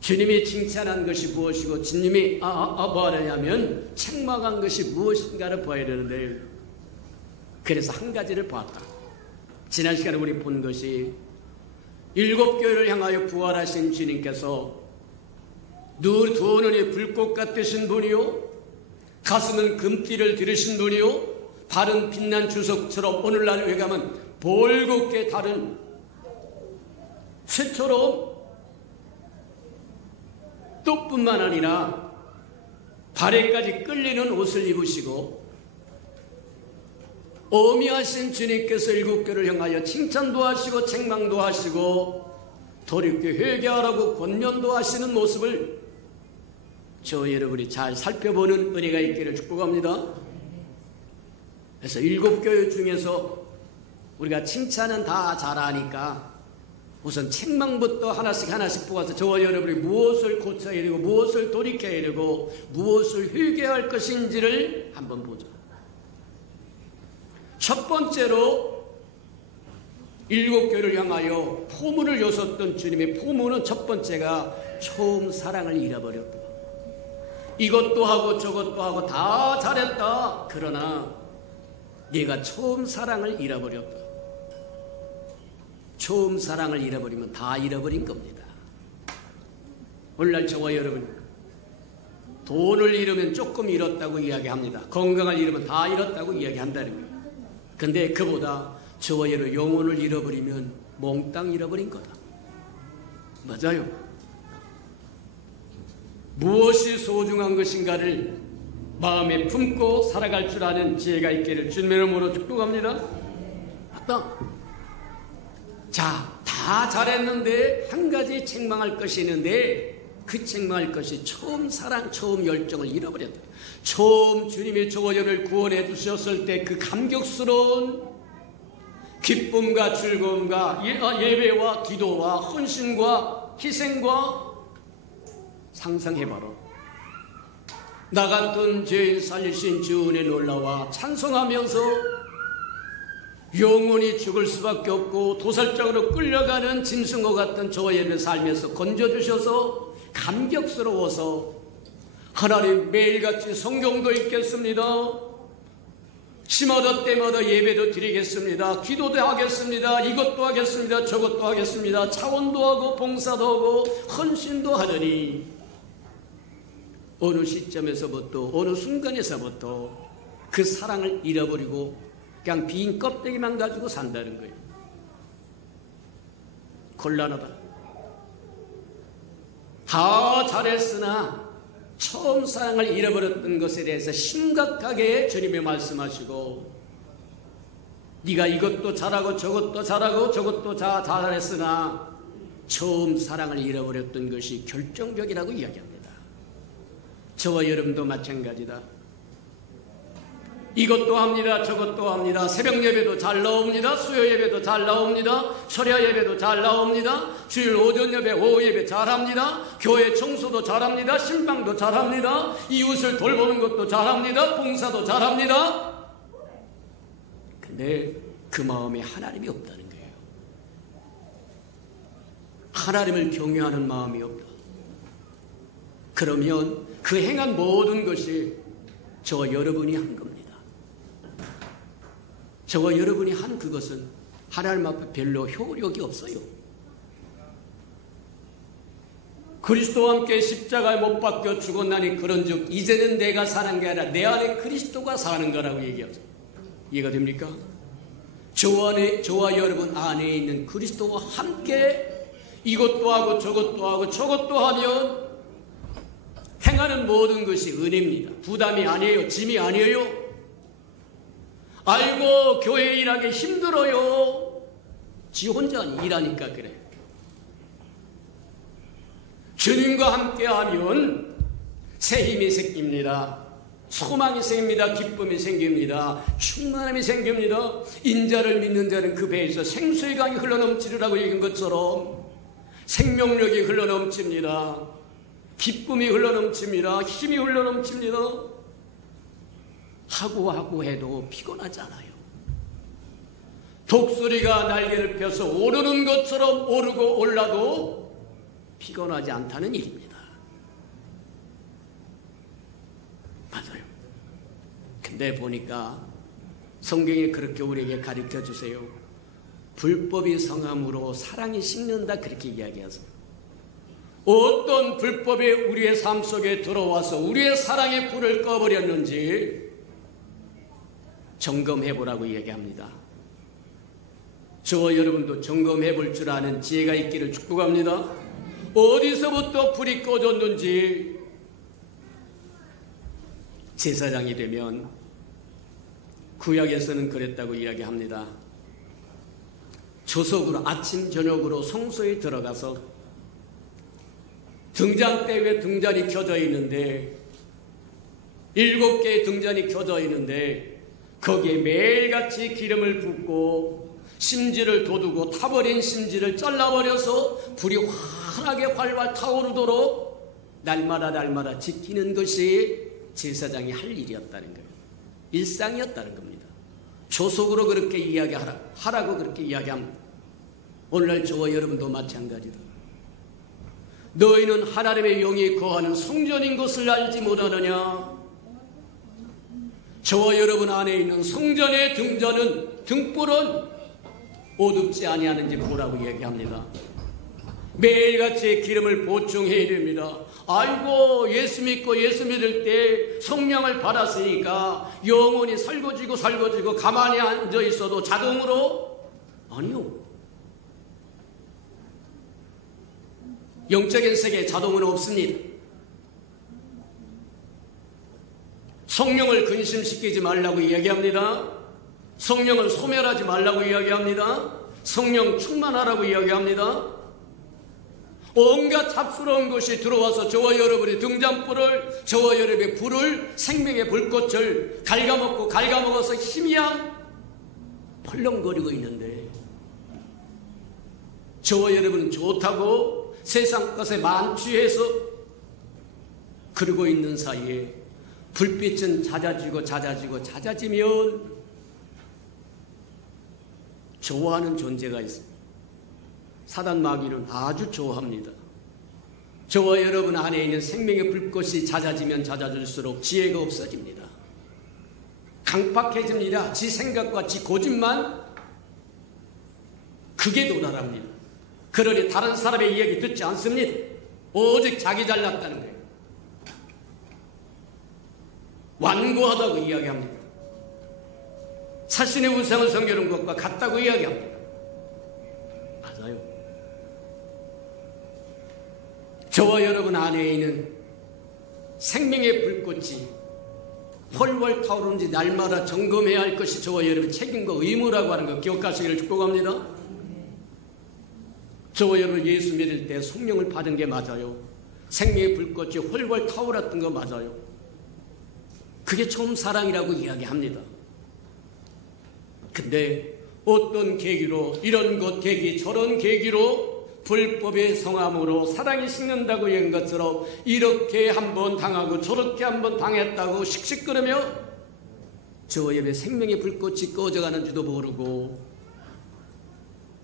주님이 칭찬한 것이 무엇이고 주님이 뭐하냐면 책망한 것이 무엇인가를 봐야 되는데 그래서 한 가지를 봤다. 지난 시간에 우리 본 것이 7교회를 향하여 부활하신 주님께서 두 눈이 불꽃 같으신 분이요 가슴은 금띠를 들으신 분이요 발은 빛난 주석처럼 오늘날 외가면 볼겋게 다른 쇠처럼 똑뿐만 아니라 발에까지 끌리는 옷을 입으시고 어미하신 주님께서 7교회를 향하여 칭찬도 하시고 책망도 하시고 돌이켜 회개하라고 권면도 하시는 모습을 저 여러분이 잘 살펴보는 은혜가 있기를 축복합니다. 그래서 7교회 중에서 우리가 칭찬은 다 잘하니까 우선 책망부터 하나씩 뽑아서 저와 여러분이 무엇을 고쳐야 되고 무엇을 돌이켜야 되고 무엇을 회개할 것인지를 한번 보자. 첫 번째로 7교회를 향하여 포문을 여섰던 주님의 포문은 첫 번째가 처음 사랑을 잃어버렸다. 이것도 하고 저것도 하고 다 잘했다. 그러나 네가 처음 사랑을 잃어버렸다. 처음 사랑을 잃어버리면 다 잃어버린 겁니다. 오늘날 저와 여러분 돈을 잃으면 조금 잃었다고 이야기합니다. 건강을 잃으면 다 잃었다고 이야기한다는 거예요. 근데 그보다 저와 여러분 영혼을 잃어버리면 몽땅 잃어버린 거다. 맞아요. 무엇이 소중한 것인가를 마음에 품고 살아갈 줄 아는 지혜가 있기를 주님의 이름으로 축복합니다. 맞다. 자, 다 잘했는데 한 가지 책망할 것이 있는데 그 책망할 것이 처음 사랑, 처음 열정을 잃어버렸다. 처음 주님이 저와 여러분을 구원해 주셨을 때 그 감격스러운 기쁨과 즐거움과 예배와 기도와 헌신과 희생과 상상해봐라. 나 같은 죄인 살리신 주 은혜 놀라와 찬송하면서 영원히 죽을 수밖에 없고 도살장으로 끌려가는 짐승과 같은 저와 여러분의 삶에서 건져주셔서 감격스러워서 하나님 매일같이 성경도 읽겠습니다. 시마다 때마다 예배도 드리겠습니다. 기도도 하겠습니다. 이것도 하겠습니다. 저것도 하겠습니다. 차원도 하고 봉사도 하고 헌신도 하더니 어느 시점에서부터 어느 순간에서부터 그 사랑을 잃어버리고 그냥 빈 껍데기만 가지고 산다는 거예요. 곤란하다. 다 잘했으나 처음 사랑을 잃어버렸던 것에 대해서 심각하게 주님이 말씀하시고 네가 이것도 잘하고 저것도 잘하고 저것도 잘했으나 처음 사랑을 잃어버렸던 것이 결정적이라고 이야기합니다. 저와 여러분도 마찬가지다. 이것도 합니다. 저것도 합니다. 새벽 예배도 잘 나옵니다. 수요 예배도 잘 나옵니다. 철야 예배도 잘 나옵니다. 주일 오전 예배, 오후 예배 잘합니다. 교회 청소도 잘합니다. 신방도 잘합니다. 이웃을 돌보는 것도 잘합니다. 봉사도 잘합니다. 근데 그 마음에 하나님이 없다는 거예요. 하나님을 경외하는 마음이 없다. 그러면 그 행한 모든 것이 저와 여러분이 한 겁니다. 저와 여러분이 한 그것은 하나님 앞에 별로 효력이 없어요. 그리스도와 함께 십자가에 못 박혀 죽었나니 그런즉 이제는 내가 사는 게 아니라 내 안에 그리스도가 사는 거라고 얘기하죠. 이해가 됩니까? 저와 여러분 안에 있는 그리스도와 함께 이것도 하고 저것도 하고 저것도 하면 행하는 모든 것이 은혜입니다. 부담이 아니에요. 짐이 아니에요. 아이고 교회 일하기 힘들어요. 지 혼자 일하니까 그래. 주님과 함께하면 새 힘이 생깁니다. 소망이 생깁니다. 기쁨이 생깁니다. 충만함이 생깁니다. 인자를 믿는 자는 그 배에서 생수의 강이 흘러넘치리라고 얘기한 것처럼 생명력이 흘러넘칩니다. 기쁨이 흘러넘칩니다. 힘이 흘러넘칩니다. 하고 해도 피곤하지 않아요. 독수리가 날개를 펴서 오르는 것처럼 오르고 올라도 피곤하지 않다는 일입니다. 맞아요. 근데 보니까 성경이 그렇게 우리에게 가르쳐 주세요. 불법이 성함으로 사랑이 식는다 그렇게 이야기하세요. 어떤 불법이 우리의 삶 속에 들어와서 우리의 사랑의 불을 꺼버렸는지 점검해보라고 이야기합니다. 저와 여러분도 점검해볼 줄 아는 지혜가 있기를 축복합니다. 어디서부터 불이 꺼졌는지 제사장이 되면 구약에서는 그랬다고 이야기합니다. 조석으로 아침 저녁으로 성소에 들어가서 등잔대 위에 등잔이 켜져 있는데 7개의 등잔이 켜져 있는데 거기에 매일같이 기름을 붓고 심지를 돋우고 타버린 심지를 잘라버려서 불이 환하게 활활 타오르도록 날마다 지키는 것이 제사장이 할 일이었다는 거예요. 일상이었다는 겁니다. 조속으로 그렇게 하라고 그렇게 이야기합니다. 오늘날 저와 여러분도 마찬가지다. 너희는 하나님의 영이 거하는 성전인 것을 알지 못하느냐? 저와 여러분 안에 있는 성전의 등불은 어둡지 아니하는지 보라고 얘기합니다. 매일같이 기름을 보충해야 됩니다. 아이고, 예수 믿고 예수 믿을 때 성령을 받았으니까 영혼이 설거지고 가만히 앉아 있어도 자동으로? 아니요. 영적인 세계에 자동으로 없습니다. 성령을 근심시키지 말라고 이야기합니다. 성령을 소멸하지 말라고 이야기합니다. 성령 충만하라고 이야기합니다. 온갖 잡스러운 것이 들어와서 저와 여러분의 등잔불을, 저와 여러분의 불을, 생명의 불꽃을 갉아먹어서 희미한 펄렁거리고 있는데, 저와 여러분은 좋다고 세상 것에 만취해서 그러고 있는 사이에 불빛은 잦아지면 좋아하는 존재가 있습니다. 사단 마귀는 아주 좋아합니다. 저와 여러분 안에 있는 생명의 불꽃이 잦아지면 잦아질수록 지혜가 없어집니다. 강팍해집니다. 지 생각과 지 고집만 그게 도달합니다. 그러니 다른 사람의 이야기 듣지 않습니다. 오직 자기 잘났다는 거예요. 완고하다고 이야기합니다. 자신의 우상을 섬기는 것과 같다고 이야기합니다. 맞아요. 저와 여러분 안에 있는 생명의 불꽃이 펄펄 타오르는지 날마다 점검해야 할 것이 저와 여러분 책임과 의무라고 하는 것 기억하시기를 축복합니다. 저와 여러분 예수 믿을 때 성령을 받은 게 맞아요. 생명의 불꽃이 펄펄 타오랐던 거 맞아요. 그게 처음 사랑이라고 이야기합니다. 근데 어떤 계기로, 이런 것 계기 저런 계기로 불법의 성함으로 사랑이 식는다고 얘기한 것처럼 이렇게 한번 당하고 저렇게 한번 당했다고 씩씩거리며 저와 여러분의 생명의 불꽃이 꺼져가는지도 모르고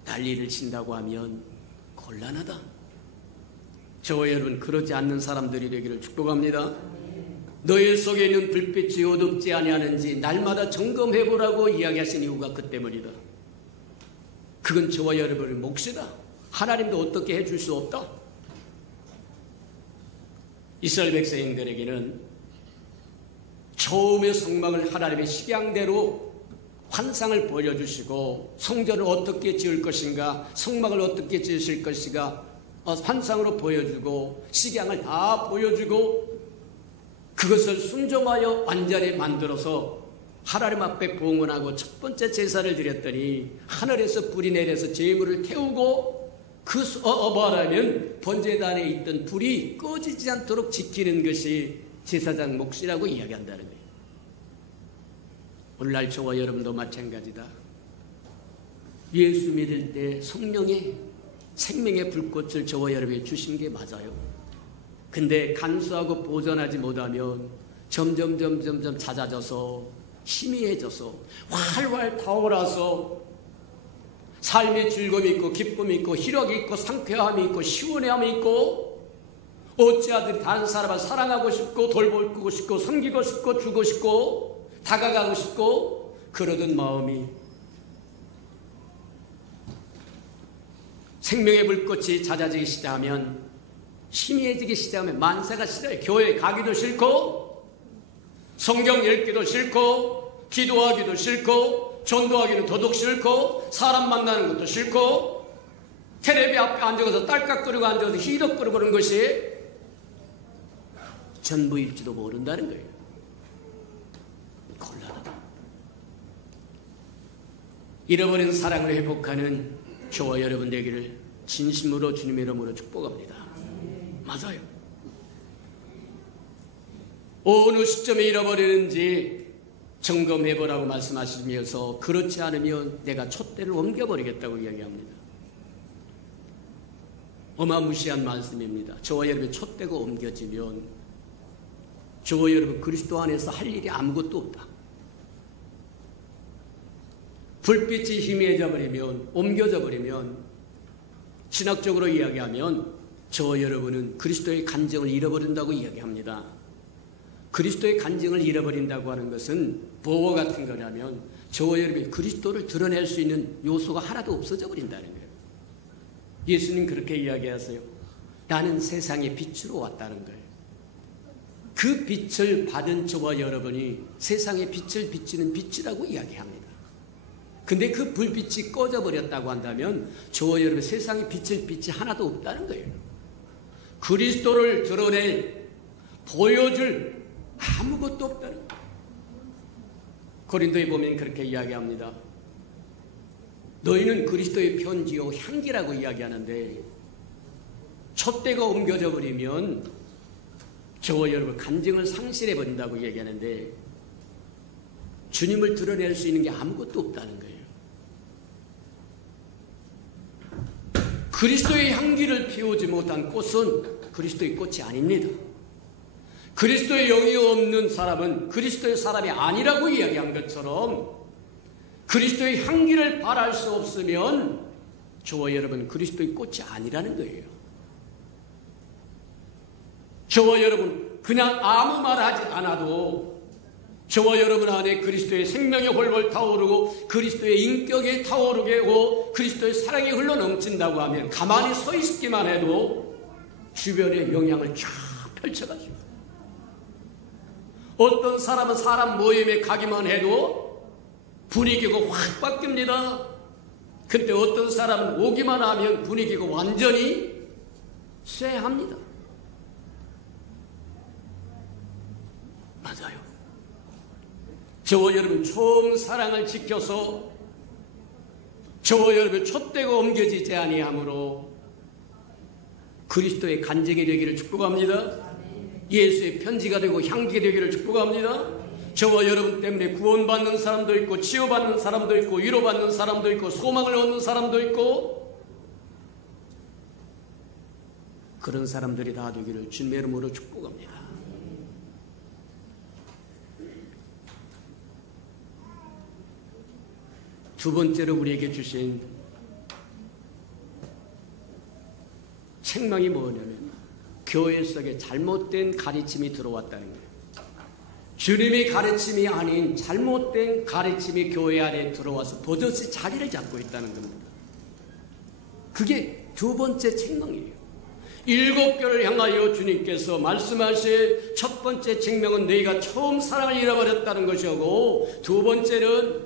난리를 친다고 하면 곤란하다. 저와 여러분 그러지 않는 사람들이 되기를 축복합니다. 너희 속에 있는 불빛이 어둡지 아니하는지 날마다 점검해보라고 이야기하신 이유가 그 때문이다. 그건 저와 여러분의 몫이다. 하나님도 어떻게 해줄 수 없다. 이스라엘 백성들에게는 처음의 성막을 하나님의 식양대로 환상을 보여주시고 성전을 어떻게 지을 것인가, 성막을 어떻게 지으실 것인가 환상으로 보여주고 식양을 다 보여주고 그것을 순종하여 완전히 만들어서 하나님 앞에 봉헌하고 첫 번째 제사를 드렸더니 하늘에서 불이 내려서 제물을 태우고 그 말하면 번제단에 있던 불이 꺼지지 않도록 지키는 것이 제사장 몫이라고 이야기한다는 거예요. 오늘날 저와 여러분도 마찬가지다. 예수 믿을 때 성령의 생명의 불꽃을 저와 여러분이 주신 게 맞아요. 근데 간수하고 보존하지 못하면 점점 잦아져서 희미해져서 활활 타오라서 삶의 즐거움이 있고 기쁨이 있고 희력이 있고 상쾌함이 있고 시원함이 있고 어찌하든 다른 사람을 사랑하고 싶고 돌보고 싶고 섬기고 싶고 주고 싶고 다가가고 싶고 그러던 마음이 생명의 불꽃이 잦아지기 시작하면 희미해지기 시작하면 만사가 싫어요. 교회 가기도 싫고 성경 읽기도 싫고 기도하기도 싫고 전도하기는 더더욱 싫고 사람 만나는 것도 싫고 텔레비 앞에 앉아서 딸깍거리고 앉아서 희덕거리고 그런 것이 전부일지도 모른다는 거예요. 곤란하다. 잃어버린 사랑을 회복하는 저와 여러분 되기를 진심으로 주님의 이름으로 축복합니다. 맞아요. 어느 시점에 잃어버리는지 점검해보라고 말씀하시면서 그렇지 않으면 내가 촛대를 옮겨버리겠다고 이야기합니다. 어마무시한 말씀입니다. 저와 여러분의 촛대가 옮겨지면 저와 여러분 그리스도 안에서 할 일이 아무것도 없다. 불빛이 희미해져 버리면, 옮겨져 버리면 신학적으로 이야기하면 저와 여러분은 그리스도의 간증을 잃어버린다고 이야기합니다. 그리스도의 간증을 잃어버린다고 하는 것은 뭐와 같은 거냐면 저와 여러분이 그리스도를 드러낼 수 있는 요소가 하나도 없어져 버린다는 거예요. 예수님 그렇게 이야기하세요. 나는 세상의 빛으로 왔다는 거예요. 그 빛을 받은 저와 여러분이 세상의 빛을 비치는 빛이라고 이야기합니다. 근데 그 불빛이 꺼져버렸다고 한다면 저와 여러분 세상의 빛을 빛이 하나도 없다는 거예요. 그리스도를 드러낼, 보여줄 아무것도 없다는 거예요. 고린도에 보면 그렇게 이야기합니다. 너희는 그리스도의 편지요 향기라고 이야기하는데 촛대가 옮겨져 버리면 저와 여러분 간증을 상실해 버린다고 얘기하는데 주님을 드러낼 수 있는 게 아무것도 없다는 거예요. 그리스도의 향기를 피우지 못한 꽃은 그리스도의 꽃이 아닙니다. 그리스도의 영이 없는 사람은 그리스도의 사람이 아니라고 이야기한 것처럼 그리스도의 향기를 발할 수 없으면 저와 여러분 그리스도의 꽃이 아니라는 거예요. 저와 여러분 그냥 아무 말 하지 않아도 저와 여러분 안에 그리스도의 생명이 홀홀 타오르고 그리스도의 인격이 타오르게 하고 그리스도의 사랑이 흘러넘친다고 하면 가만히 서 있기만 해도 주변에 영향을 쫙 펼쳐가지고 어떤 사람은 사람 모임에 가기만 해도 분위기가 확 바뀝니다. 근데 어떤 사람은 오기만 하면 분위기가 완전히 쇠합니다. 맞아요. 저와 여러분 처음 사랑을 지켜서 저와 여러분 촛대가 옮겨지지 아니하므로 그리스도의 간증이 되기를 축복합니다. 예수의 편지가 되고 향기가 되기를 축복합니다. 저와 여러분 때문에 구원받는 사람도 있고 치유받는 사람도 있고 위로받는 사람도 있고 소망을 얻는 사람도 있고 그런 사람들이 다 되기를 주님의 이름으로 축복합니다. 두 번째로 우리에게 주신 책망이 뭐냐면 교회 속에 잘못된 가르침이 들어왔다는 거예요. 주님의 가르침이 아닌 잘못된 가르침이 교회 안에 들어와서 버젓이 자리를 잡고 있다는 겁니다. 그게 두 번째 책망이에요. 7교를 향하여 주님께서 말씀하실 첫 번째 책망은 너희가 처음 사랑을 잃어버렸다는 것이고 두 번째는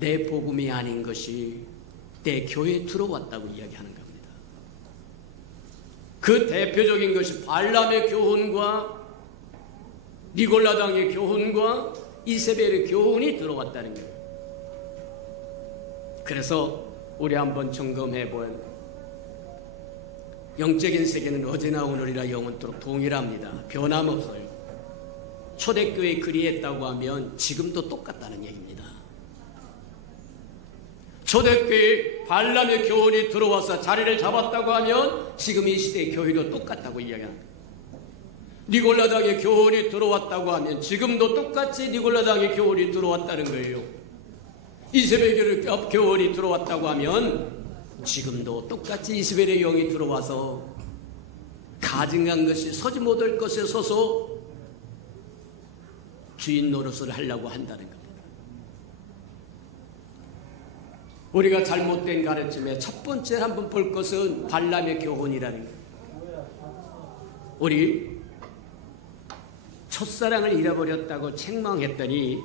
내 복음이 아닌 것이 내 교회에 들어왔다고 이야기하는 겁니다. 그 대표적인 것이 발람의 교훈과 니골라당의 교훈과 이세벨의 교훈이 들어왔다는 거예요. 그래서 우리 한번 점검해 본 영적인 세계는 어제나 오늘이라 영원토록 동일합니다. 변함없어요. 초대교회 그리했다고 하면 지금도 똑같다는 얘기입니다. 초대교회 발람의 교훈이 들어와서 자리를 잡았다고 하면 지금 이 시대의 교회도 똑같다고 이야기합니다. 니골라당의 교훈이 들어왔다고 하면 지금도 똑같이 니골라당의 교훈이 들어왔다는 거예요. 이세벨 교훈이 들어왔다고 하면 지금도 똑같이 이세벨의 영이 들어와서 가증한 것이 서지 못할 것에 서서 주인 노릇을 하려고 한다는 겁니다. 우리가 잘못된 가르침의 첫 번째 한번 볼 것은 발람의 교훈이라는 거예요. 우리 첫사랑을 잃어버렸다고 책망했더니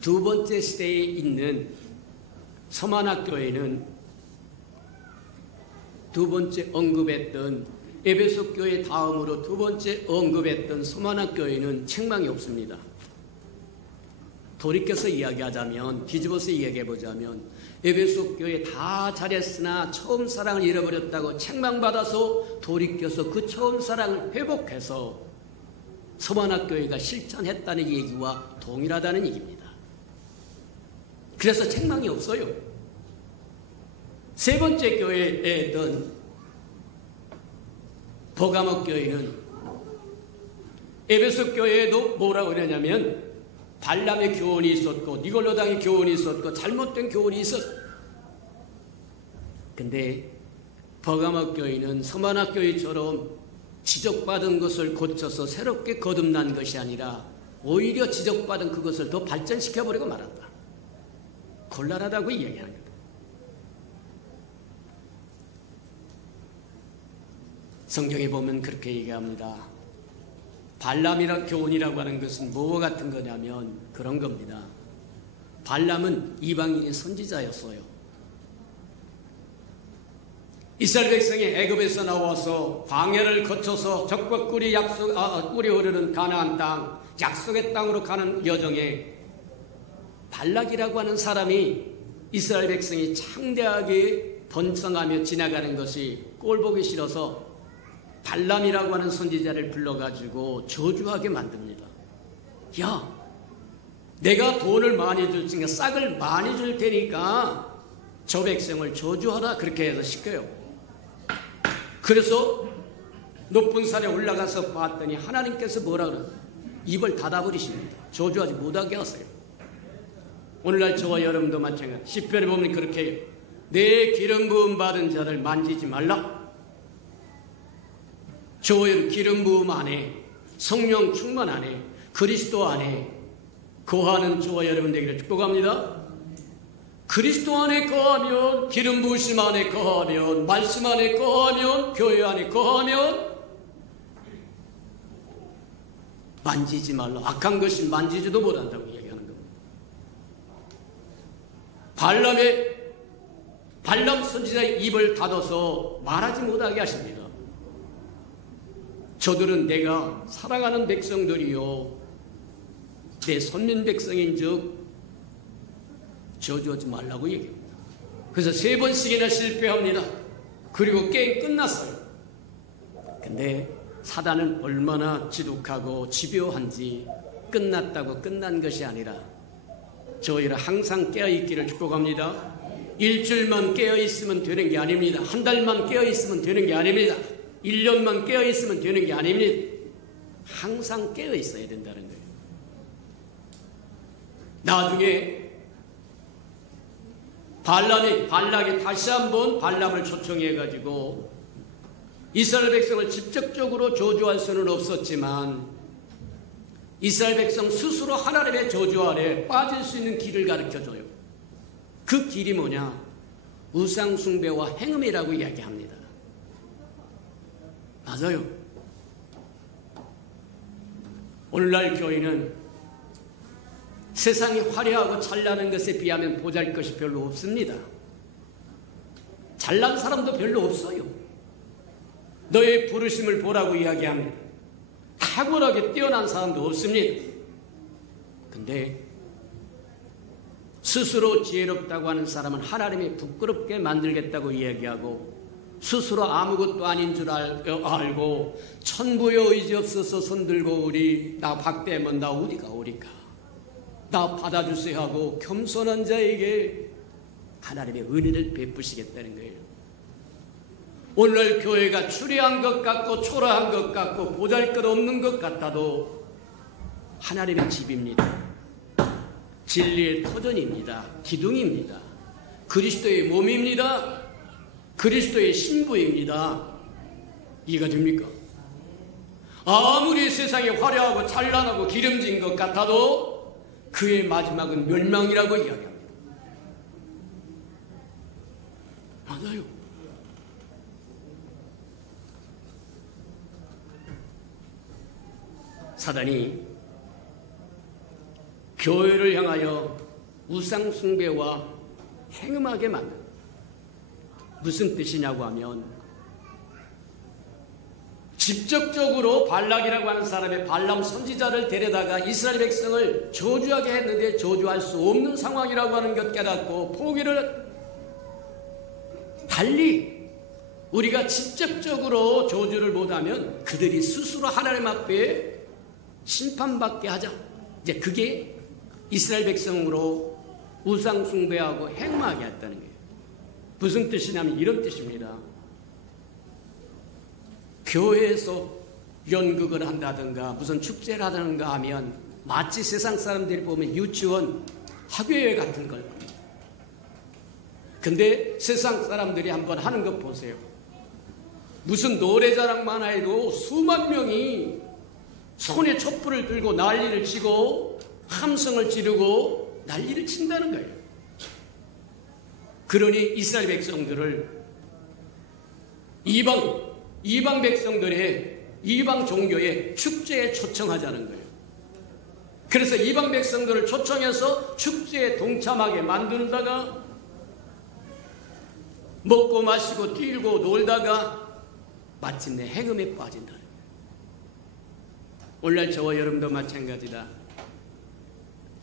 두 번째 시대에 있는 서만학교회는 두 번째 언급했던 에베소 교회 다음으로 두 번째 언급했던 서만학교회는 책망이 없습니다. 돌이켜서 이야기하자면 뒤집어서 이야기해보자면 에베소 교회 다 잘했으나 처음 사랑을 잃어버렸다고 책망받아서 돌이켜서 그 처음 사랑을 회복해서 서만학교회가 실천했다는 얘기와 동일하다는 얘기입니다. 그래서 책망이 없어요. 세 번째 교회에 있던 버가모 교회는 에베소 교회에도 뭐라고 그러냐면 발람의 교훈이 있었고 니골라당의 교훈이 있었고 잘못된 교훈이 있었어요. 근데 버가모 교회는 서만학 교회처럼 지적받은 것을 고쳐서 새롭게 거듭난 것이 아니라 오히려 지적받은 그것을 더 발전시켜버리고 말한다. 곤란하다고 이야기하는 거다. 성경에 보면 그렇게 얘기합니다. 발람이랑 교훈이라고 하는 것은 뭐와 같은 거냐면 그런 겁니다. 발람은 이방인의 선지자였어요. 이스라엘 백성이 애굽에서 나와서 광야를 거쳐서 적과 꿀이 흐르는 가나안 땅, 약속의 땅으로 가는 여정에 발락이라고 하는 사람이 이스라엘 백성이 창대하게 번성하며 지나가는 것이 꼴보기 싫어서 발람이라고 하는 선지자를 불러가지고 저주하게 만듭니다. 야, 내가 돈을 많이 줄 테니까 싹을 많이 줄 테니까 저 백성을 저주하라, 그렇게 해서 시켜요. 그래서 높은 산에 올라가서 봤더니 하나님께서 뭐라 그러나 입을 닫아버리십니다. 저주하지 못하게 하세요. 오늘날 저와 여러분도 마찬가지. 시편에 보면 그렇게 해요. 내 기름 부음 받은 자를 만지지 말라. 저와 여러분 기름 부음 안에, 성령 충만 안에, 그리스도 안에 거하는 저와 여러분 되기를 축복합니다. 그리스도 안에 거하면, 기름 부으심 안에 거하면, 말씀 안에 거하면, 교회 안에 거하면 만지지 말라. 악한 것이 만지지도 못한다고 얘기하는 겁니다. 발람 선지자의 입을 닫아서 말하지 못하게 하십니다. 저들은 내가 사랑하는 백성들이요, 내 선민 백성인즉 저주하지 말라고 얘기합니다. 그래서 3번씩이나 실패합니다. 그리고 게임 끝났어요. 근데 사단은 얼마나 지독하고 집요한지 끝났다고 끝난 것이 아니라 저희는 항상 깨어있기를 축복합니다. 일주일만 깨어있으면 되는 게 아닙니다. 한 달만 깨어있으면 되는 게 아닙니다. 1년만 깨어있으면 되는 게 아닙니다. 항상 깨어있어야 된다는 거예요. 나중에 발락이 다시 한번 발람을 초청해가지고 이스라엘 백성을 직접적으로 저주할 수는 없었지만 이스라엘 백성 스스로 하나님의 저주 아래 빠질 수 있는 길을 가르쳐줘요. 그 길이 뭐냐? 우상 숭배와 행음이라고 이야기합니다. 맞아요. 오늘날 교회는 세상이 화려하고 찬란한 것에 비하면 보잘것이 별로 없습니다. 잘난 사람도 별로 없어요. 너의 부르심을 보라고 이야기합니다. 탁월하게 뛰어난 사람도 없습니다. 근데 스스로 지혜롭다고 하는 사람은 하나님이 부끄럽게 만들겠다고 이야기하고 스스로 아무것도 아닌 줄 알고 천부의 의지 없어서 손들고 우리 나 박대면 나 어디가 오리까, 나 받아주세요 하고 겸손한 자에게 하나님의 은혜를 베푸시겠다는 거예요. 오늘날 교회가 추리한 것 같고 초라한 것 같고 보잘것없는 것 같아도 하나님의 집입니다. 진리의 터전입니다. 기둥입니다. 그리스도의 몸입니다. 그리스도의 신부입니다. 이해가 됩니까? 아무리 세상이 화려하고 찬란하고 기름진 것 같아도 그의 마지막은 멸망이라고 이야기합니다. 맞아요. 사단이 교회를 향하여 우상 숭배와 행음하게 만든, 무슨 뜻이냐고 하면 직접적으로 발락이라고 하는 사람의 발람 선지자를 데려다가 이스라엘 백성을 저주하게 했는데 저주할 수 없는 상황이라고 하는 것 깨닫고 포기를, 달리 우리가 직접적으로 저주를 못하면 그들이 스스로 하나님 앞에 심판받게 하자. 이제 그게 이스라엘 백성으로 우상 숭배하고 행음하게 했다는 거예요. 무슨 뜻이냐면 이런 뜻입니다. 교회에서 연극을 한다든가 무슨 축제를 하든가 하면 마치 세상 사람들이 보면 유치원, 학교회 같은 걸. 근데 세상 사람들이 한번 하는 것 보세요. 무슨 노래자랑만 해도 수만 명이 손에 촛불을 들고 난리를 치고 함성을 지르고 난리를 친다는 거예요. 그러니 이스라엘 백성들을 이방 이방 백성들의 이방 종교의 축제에 초청하자는 거예요. 그래서 이방 백성들을 초청해서 축제에 동참하게 만들다가 먹고 마시고 뛰고 놀다가 마침내 행음에 빠진다. 오늘날 저와 여러분도 마찬가지다.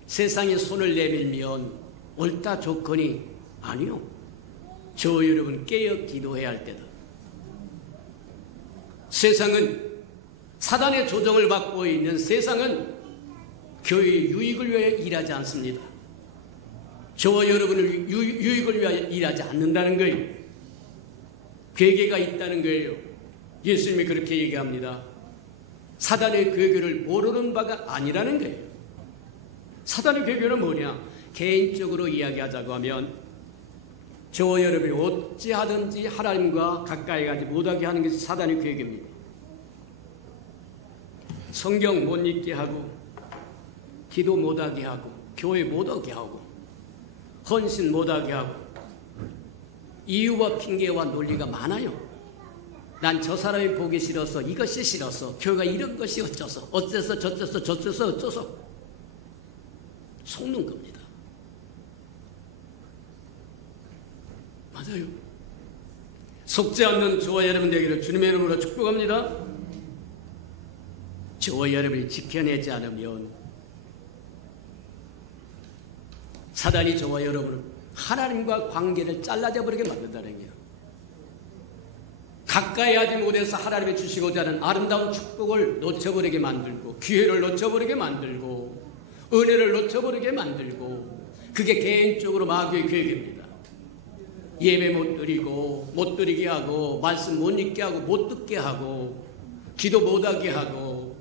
세상에 손을 내밀면 옳다 조건이 아니요. 저와 여러분 깨어 기도해야 할 때다. 세상은 사단의 조정을 받고 있는 세상은 교회의 유익을 위하여 일하지 않습니다. 저와 여러분을 유익을 위하여 일하지 않는다는 거예요. 괴계가 있다는 거예요. 예수님이 그렇게 얘기합니다. 사단의 괴계를 모르는 바가 아니라는 거예요. 사단의 괴계는 뭐냐? 개인적으로 이야기하자고 하면 저와 여러분이 어찌하든지 하나님과 가까이 가지 못하게 하는 것이 사단의 괴계입니다. 성경 못 읽게 하고 기도 못하게 하고 교회 못오게 하고 헌신 못하게 하고 이유와 핑계와 논리가 많아요. 난 저 사람이 보기 싫어서 이것이 싫어서 교회가 이런 것이 어째서 어째서 속는 겁니다. 맞아요. 속지 않는 저와 여러분 되기를 주님의 이름으로 축복합니다. 저와 여러분이 지켜내지 않으면 사단이 저와 여러분을 하나님과 관계를 잘라져 버리게 만든다는 거예요. 가까이 하지 못해서 하나님이 주시고자 하는 아름다운 축복을 놓쳐버리게 만들고 기회를 놓쳐버리게 만들고 은혜를 놓쳐버리게 만들고 그게 개인적으로 마귀의 계획입니다. 예배 못 드리고 못 드리게 하고 말씀 못 읽게 하고 못 듣게 하고 기도 못하게 하고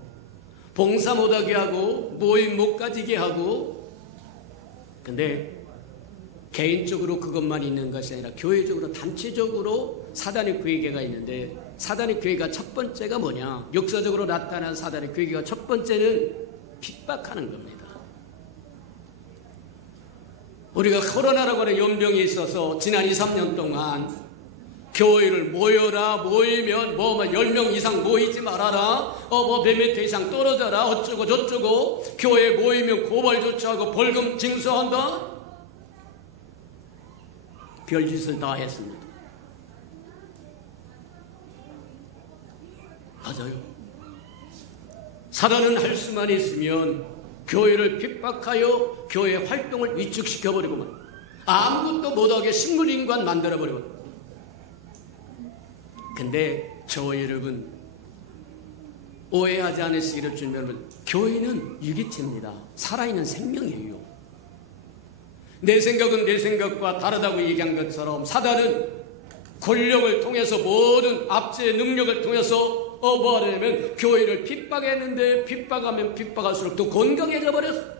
봉사 못하게 하고 모임 못 가지게 하고 근데 개인적으로 그것만 있는 것이 아니라 교회적으로 단체적으로 사단의 괴계가 있는데 사단의 괴계가 첫 번째가 뭐냐? 역사적으로 나타난 사단의 괴계가 첫 번째는 핍박하는 겁니다. 우리가 코로나라고 하는 연병이 있어서 지난 2, 3년 동안 교회를 모여라 모이면 10명 이상 모이지 말아라 몇 미터 이상 떨어져라 어쩌고 저쩌고 교회 모이면 고발 조치하고 벌금 징수한다. 별짓을 다 했습니다. 맞아요. 사단은 할 수만 있으면 교회를 핍박하여 교회 활동을 위축시켜버리고만 아무것도 못하게 식물인간 만들어버리고. 근데 저와 여러분 오해하지 않으시기를 주님 여러분, 교회는 유기체입니다. 살아있는 생명이에요. 내 생각은 내 생각과 다르다고 얘기한 것처럼 사단은 권력을 통해서 모든 압제의 능력을 통해서 뭐 하냐면 교회를 핍박했는데 핍박하면 핍박할수록 더 건강해져 버렸어.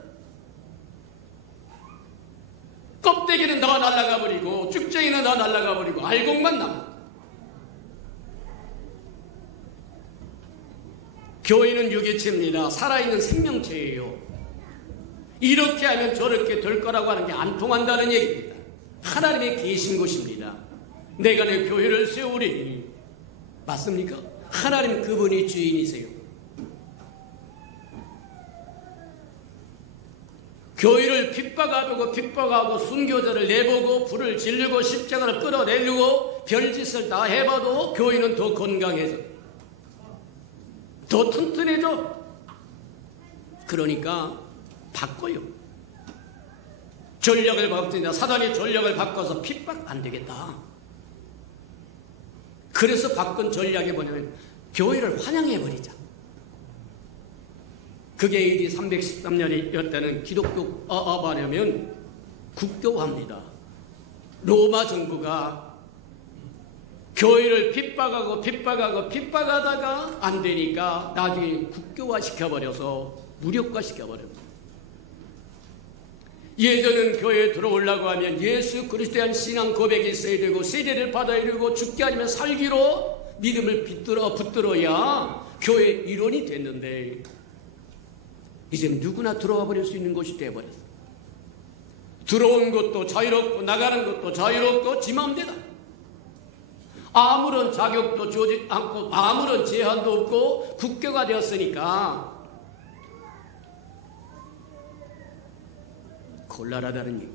껍데기는 다 날아가 버리고 쭉쟁이는 다 날아가 버리고 알곡만 남아. 교회는 유기체입니다. 살아있는 생명체예요. 이렇게 하면 저렇게 될 거라고 하는 게 안 통한다는 얘기입니다. 하나님의 계신 곳입니다. 내가 내 교회를 세우리니 맞습니까? 하나님 그분이 주인이세요. 교회를 핍박하고 순교자를 내보고 불을 지르고 십자가를 끌어내리고 별짓을 다 해봐도 교회는 더 건강해져, 더 튼튼해져. 그러니까 바꿔요. 전략을 바꾼다. 사단이 전략을 바꿔서 핍박 안 되겠다. 그래서 바꾼 전략이 뭐냐면 교회를 환영해버리자. 그게 AD 313년이었다는 기독교 뭐냐면 국교화입니다. 로마 정부가 교회를 핍박하다가 안 되니까 나중에 국교화 시켜버려서 무력화 시켜버렸습니다. 예전은 교회에 들어오려고 하면 예수 그리스도에 대한 신앙 고백이 있어야 되고 세례를 받아야 되고 죽기 아니면 살기로 믿음을 붙들어야 교회 일원이 됐는데 이제 누구나 들어와 버릴 수 있는 곳이 되어버렸어. 들어온 것도 자유롭고 나가는 것도 자유롭고 지 마음대로. 아무런 자격도 주어지지 않고 아무런 제한도 없고 국교가 되었으니까 곤란하다는 얘기.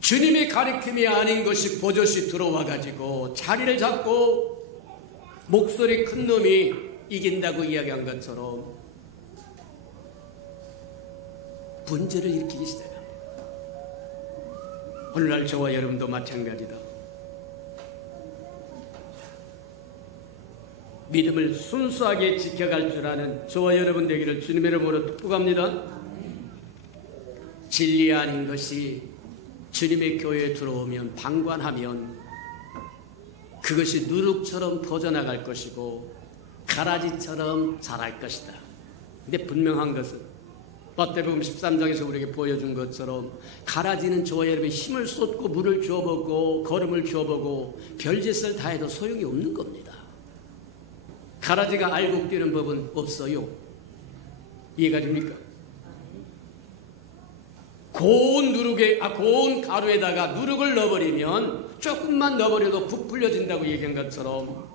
주님의 가르침이 아닌 것이 버젓이 들어와가지고 자리를 잡고 목소리 큰 놈이 이긴다고 이야기한 것처럼 문제를 일으키기 시작합니다. 오늘날 저와 여러분도 마찬가지다. 믿음을 순수하게 지켜갈 줄 아는 저와 여러분 되기를 주님의 이름으로 축복합니다. 진리 아닌 것이 주님의 교회에 들어오면 방관하면 그것이 누룩처럼 퍼져나갈 것이고 가라지처럼 자랄 것이다. 근데 분명한 것은 마태복음 13장에서 우리에게 보여준 것처럼 가라지는 저와 여러분이 힘을 쏟고 물을 주어보고 거름을 주어보고 별짓을 다 해도 소용이 없는 겁니다. 가라지가 알곡 뛰는 법은 없어요. 이해가 됩니까? 고운 가루에다가 누룩을 넣어버리면 조금만 넣어버려도 부풀려진다고 얘기한 것처럼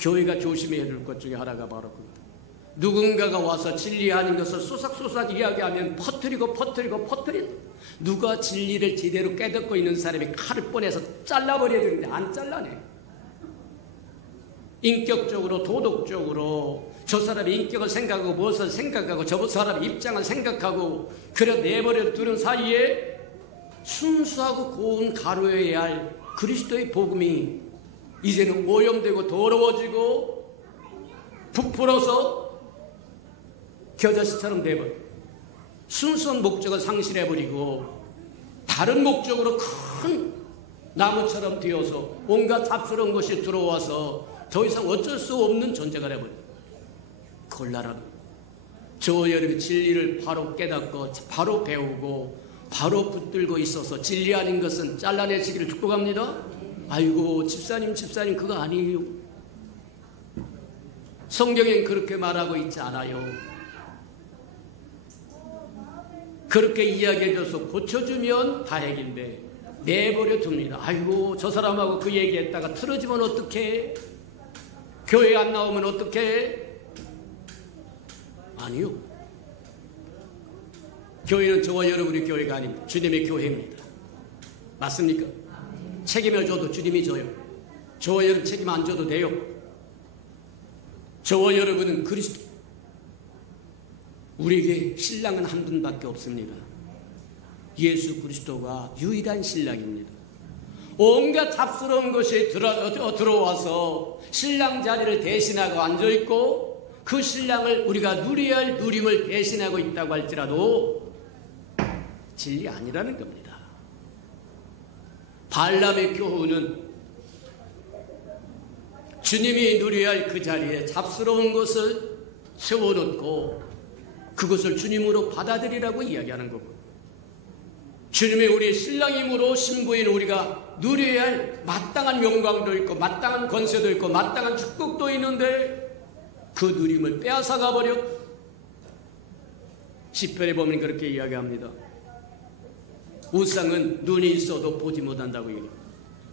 교회가 조심해야 될 것 중에 하나가 바로 그겁니다. 누군가가 와서 진리 아닌 것을 쏘삭쏘삭 이야기하면 퍼뜨리고 누가 진리를 제대로 깨닫고 있는 사람이 칼을 꺼내서 잘라버려야 되는데 안 잘라내. 인격적으로 도덕적으로 저 사람의 인격을 생각하고 무엇을 생각하고 저 사람의 입장을 생각하고 그래 내버려 두는 사이에 순수하고 고운 가루여야 할 그리스도의 복음이 이제는 오염되고 더러워지고 부풀어서 겨자씨처럼 돼버려. 순수한 목적을 상실해버리고 다른 목적으로 큰 나무처럼 되어서 온갖 잡스러운 것이 들어와서 더 이상 어쩔 수 없는 존재가 돼버려. 곤란한 저와 여러분이 진리를 바로 깨닫고 바로 배우고 바로 붙들고 있어서 진리 아닌 것은 잘라내시기를 축복합니다. 아이고 집사님 그거 아니에요. 성경엔 그렇게 말하고 있지 않아요. 그렇게 이야기해줘서 고쳐주면 다행인데 내버려 둡니다. 아이고 저 사람하고 그 얘기했다가 틀어지면 어떡해? 교회 안 나오면 어떡해? 아니요. 교회는 저와 여러분의 교회가 아닙니다. 주님의 교회입니다. 맞습니까? 책임을 져도 주님이 져요. 저와 여러분 책임 안 져도 돼요. 저와 여러분은 그리스도. 우리에게 신랑은 한 분밖에 없습니다. 예수 그리스도가 유일한 신랑입니다. 온갖 잡스러운 것이 들어와서 신랑 자리를 대신하고 앉아있고 그 신랑을 우리가 누려야 할 누림을 대신하고 있다고 할지라도 진리 아니라는 겁니다. 발람의 교훈은 주님이 누려야 할 그 자리에 잡스러운 것을 세워놓고 그것을 주님으로 받아들이라고 이야기하는 거고, 주님이 우리의 신랑임으로 신부인 우리가 누려야 할 마땅한 영광도 있고 마땅한 권세도 있고 마땅한 축복도 있는데 그 누림을 빼앗아가 버려. 시편에 보면 그렇게 이야기합니다. 우상은 눈이 있어도 보지 못한다고 얘기합니다.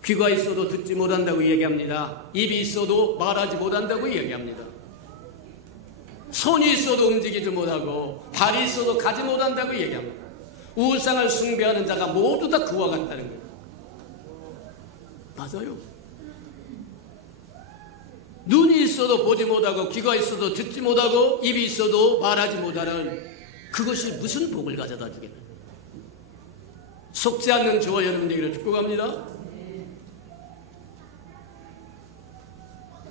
귀가 있어도 듣지 못한다고 얘기합니다. 입이 있어도 말하지 못한다고 얘기합니다. 손이 있어도 움직이지 못하고 발이 있어도 가지 못한다고 얘기합니다. 우상을 숭배하는 자가 모두 다 그와 같다는 거예요. 맞아요. 눈이 있어도 보지 못하고 귀가 있어도 듣지 못하고 입이 있어도 말하지 못하는 그것이 무슨 복을 가져다 주겠나. 속지 않는 저와 여러분 되기를 축복합니다.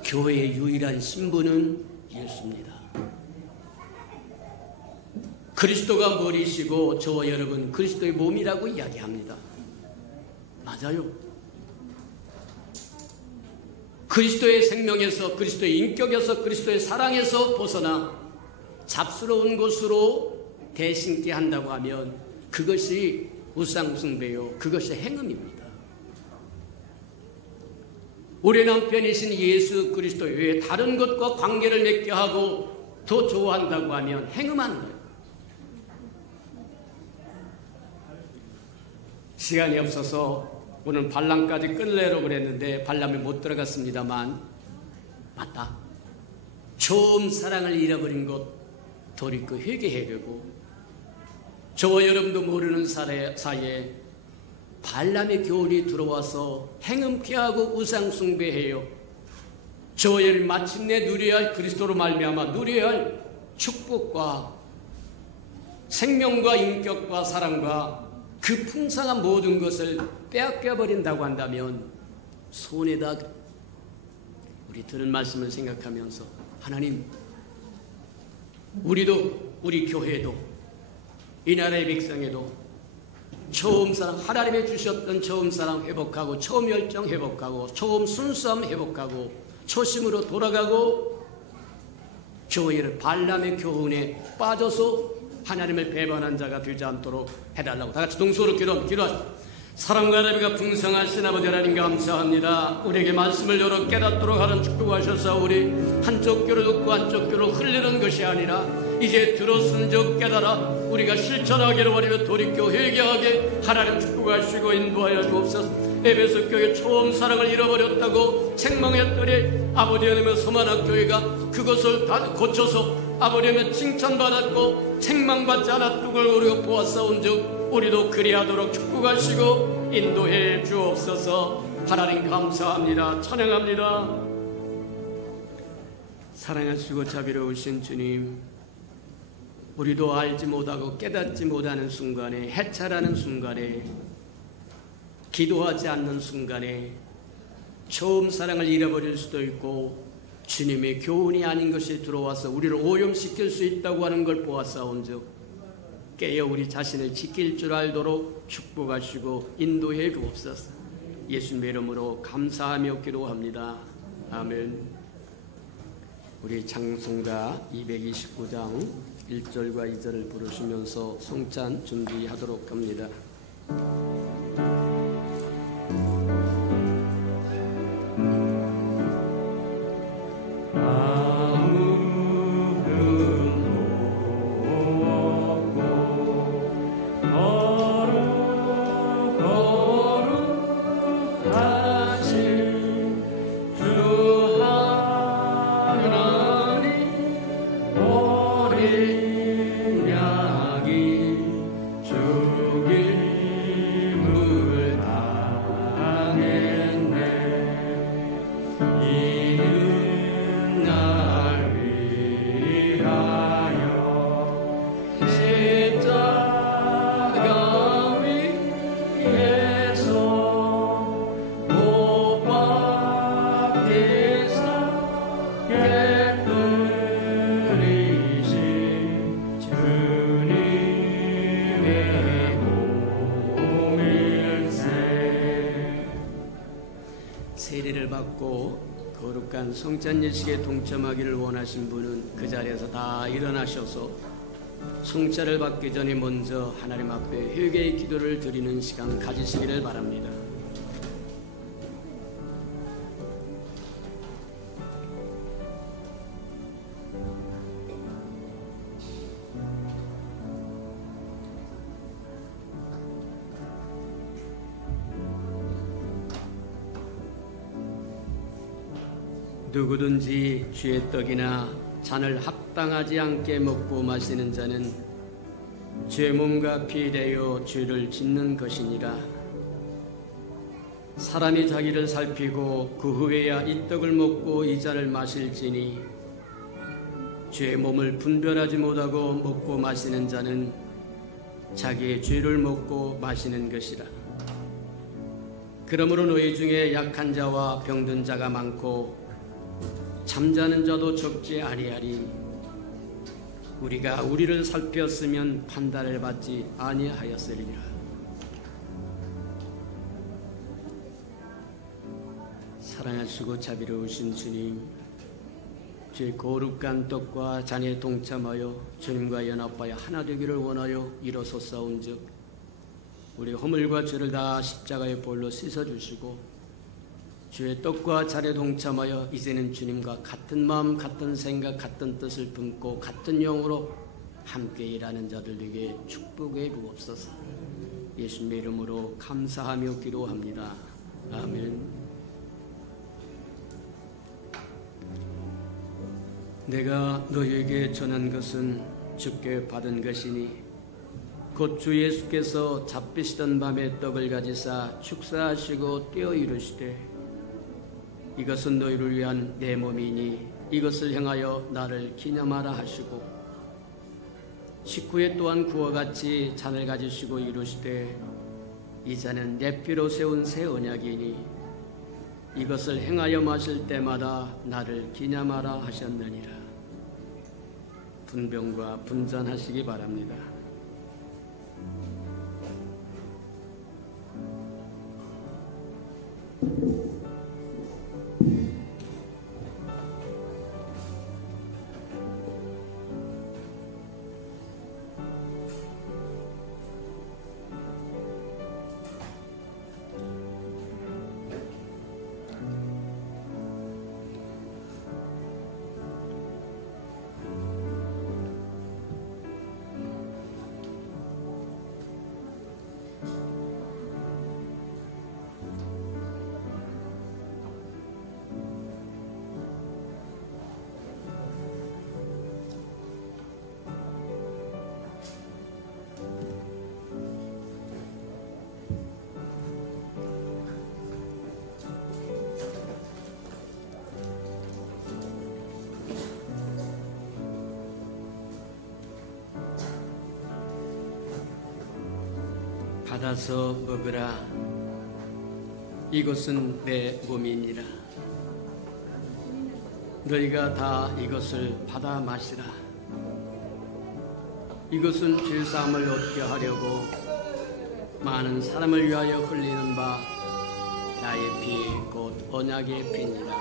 교회의 유일한 신부는 예수입니다. 그리스도가 머리시고 저와 여러분 그리스도의 몸이라고 이야기합니다. 맞아요. 그리스도의 생명에서 그리스도의 인격에서 그리스도의 사랑에서 벗어나 잡스러운 것으로 대신케 한다고 하면 그것이 우상숭배요, 그것이 행음입니다. 우리 남편이신 예수 그리스도 외에 다른 것과 관계를 맺게 하고 더 좋아한다고 하면 행음하는 거예요. 시간이 없어서 오늘 발람까지 끝내려고 그랬는데 발람이 못 들어갔습니다만, 맞다. 처음 사랑을 잃어버린 것 돌이켜 회개해야 되고, 저와 여러분도 모르는 사이에 발람의 교훈이 들어와서 행음피하고 우상숭배해요. 저와 여러분 마침내 누려야 할, 그리스도로 말미암아 누려야 할 축복과 생명과 인격과 사랑과 그 풍성한 모든 것을 빼앗겨 버린다고 한다면, 손에다 우리 들은 말씀을 생각하면서, 하나님, 우리도, 우리 교회도, 이 나라의 백성에도 처음 사랑, 하나님이 주셨던 처음 사랑 회복하고, 처음 열정 회복하고, 처음 순수함 회복하고, 초심으로 돌아가고, 교회를 발람의 교훈에 빠져서 하나님을 배반한 자가 되지 않도록 해달라고 다 같이 동서로 기도하시죠. 사랑과 나비가 풍성하신 아버지 하나님 감사합니다. 우리에게 말씀을 열어 깨닫도록 하는 축복하셔서 우리 한쪽 귀로 듣고 한쪽 귀로 흘리는 것이 아니라 이제 들었은즉 깨달아 우리가 실천하기를 원하며 돌이켜 회개하게 하나님 축복하시고 인도하여 주옵소서. 에베소 교회 처음 사랑을 잃어버렸다고 책망했더니 아버지 하나님의 서만학 교회가 그것을 다 고쳐서 아버지 하나님의 칭찬받았고 책망받지 않았던 걸 우리가 보았사온즉 우리도 그리하도록 축복하시고 인도해 주옵소서. 하나님 감사합니다. 찬양합니다. 사랑하시고 자비로우신 주님, 우리도 알지 못하고 깨닫지 못하는 순간에, 해찰하는 순간에, 기도하지 않는 순간에 처음 사랑을 잃어버릴 수도 있고 주님의 교훈이 아닌 것이 들어와서 우리를 오염시킬 수 있다고 하는 걸 보았사온즉 깨어 우리 자신을 지킬 줄 알도록 축복하시고 인도해 주옵소서. 예수님의 이름으로 감사하며 기도합니다. 아멘. 우리 찬송가 229장 1절과 2절을 부르시면서 송찬 준비하도록 합니다. 세례를 받고 거룩한 성찬 예식에 동참하기를 원하신 분은 그 자리에서 다 일어나셔서 성찬을 받기 전에 먼저 하나님 앞에 회개의 기도를 드리는 시간 가지시기를 바랍니다. 누구든지 주의 떡이나 잔을 합당하지 않게 먹고 마시는 자는 주의 몸과 피 되어 죄를 짓는 것이니라. 사람이 자기를 살피고 그 후에야 이 떡을 먹고 이 잔을 마실지니 주의 몸을 분별하지 못하고 먹고 마시는 자는 자기의 죄를 먹고 마시는 것이라. 그러므로 너희 중에 약한 자와 병든 자가 많고 잠자는 자도 적지 아니하리. 우리가 우리를 살폈으면 판단을 받지 아니하였으리라. 사랑하시고 자비로우신 주님, 주의 거룩한 떡과 잔에 동참하여 주님과 연합하여 하나 되기를 원하여 일어섰사온즉 우리 허물과 죄를 다 십자가의 볼로 씻어주시고 주의 떡과 잔에 동참하여 이제는 주님과 같은 마음, 같은 생각, 같은 뜻을 품고 같은 영으로 함께 일하는 자들에게 축복해 주옵소서. 예수님의 이름으로 감사하며 기도합니다. 아멘. 내가 너희에게 전한 것은 주께 받은 것이니 곧 주 예수께서 잡히시던 밤에 떡을 가지사 축사하시고 떼어 이르시되 이것은 너희를 위한 내 몸이니 이것을 행하여 나를 기념하라 하시고 식후에 또한 그와 같이 잔을 가지시고 이르시되 이 잔은 내 피로 세운 새 언약이니 이것을 행하여 마실 때마다 나를 기념하라 하셨느니라. 분병과 분잔하시기 바랍니다. 받아서 먹으라. 이것은 내 몸이니라. 너희가 다 이것을 받아 마시라. 이것은 죄사함을 얻게 하려고 많은 사람을 위하여 흘리는 바 나의 피 곧 언약의 피니라.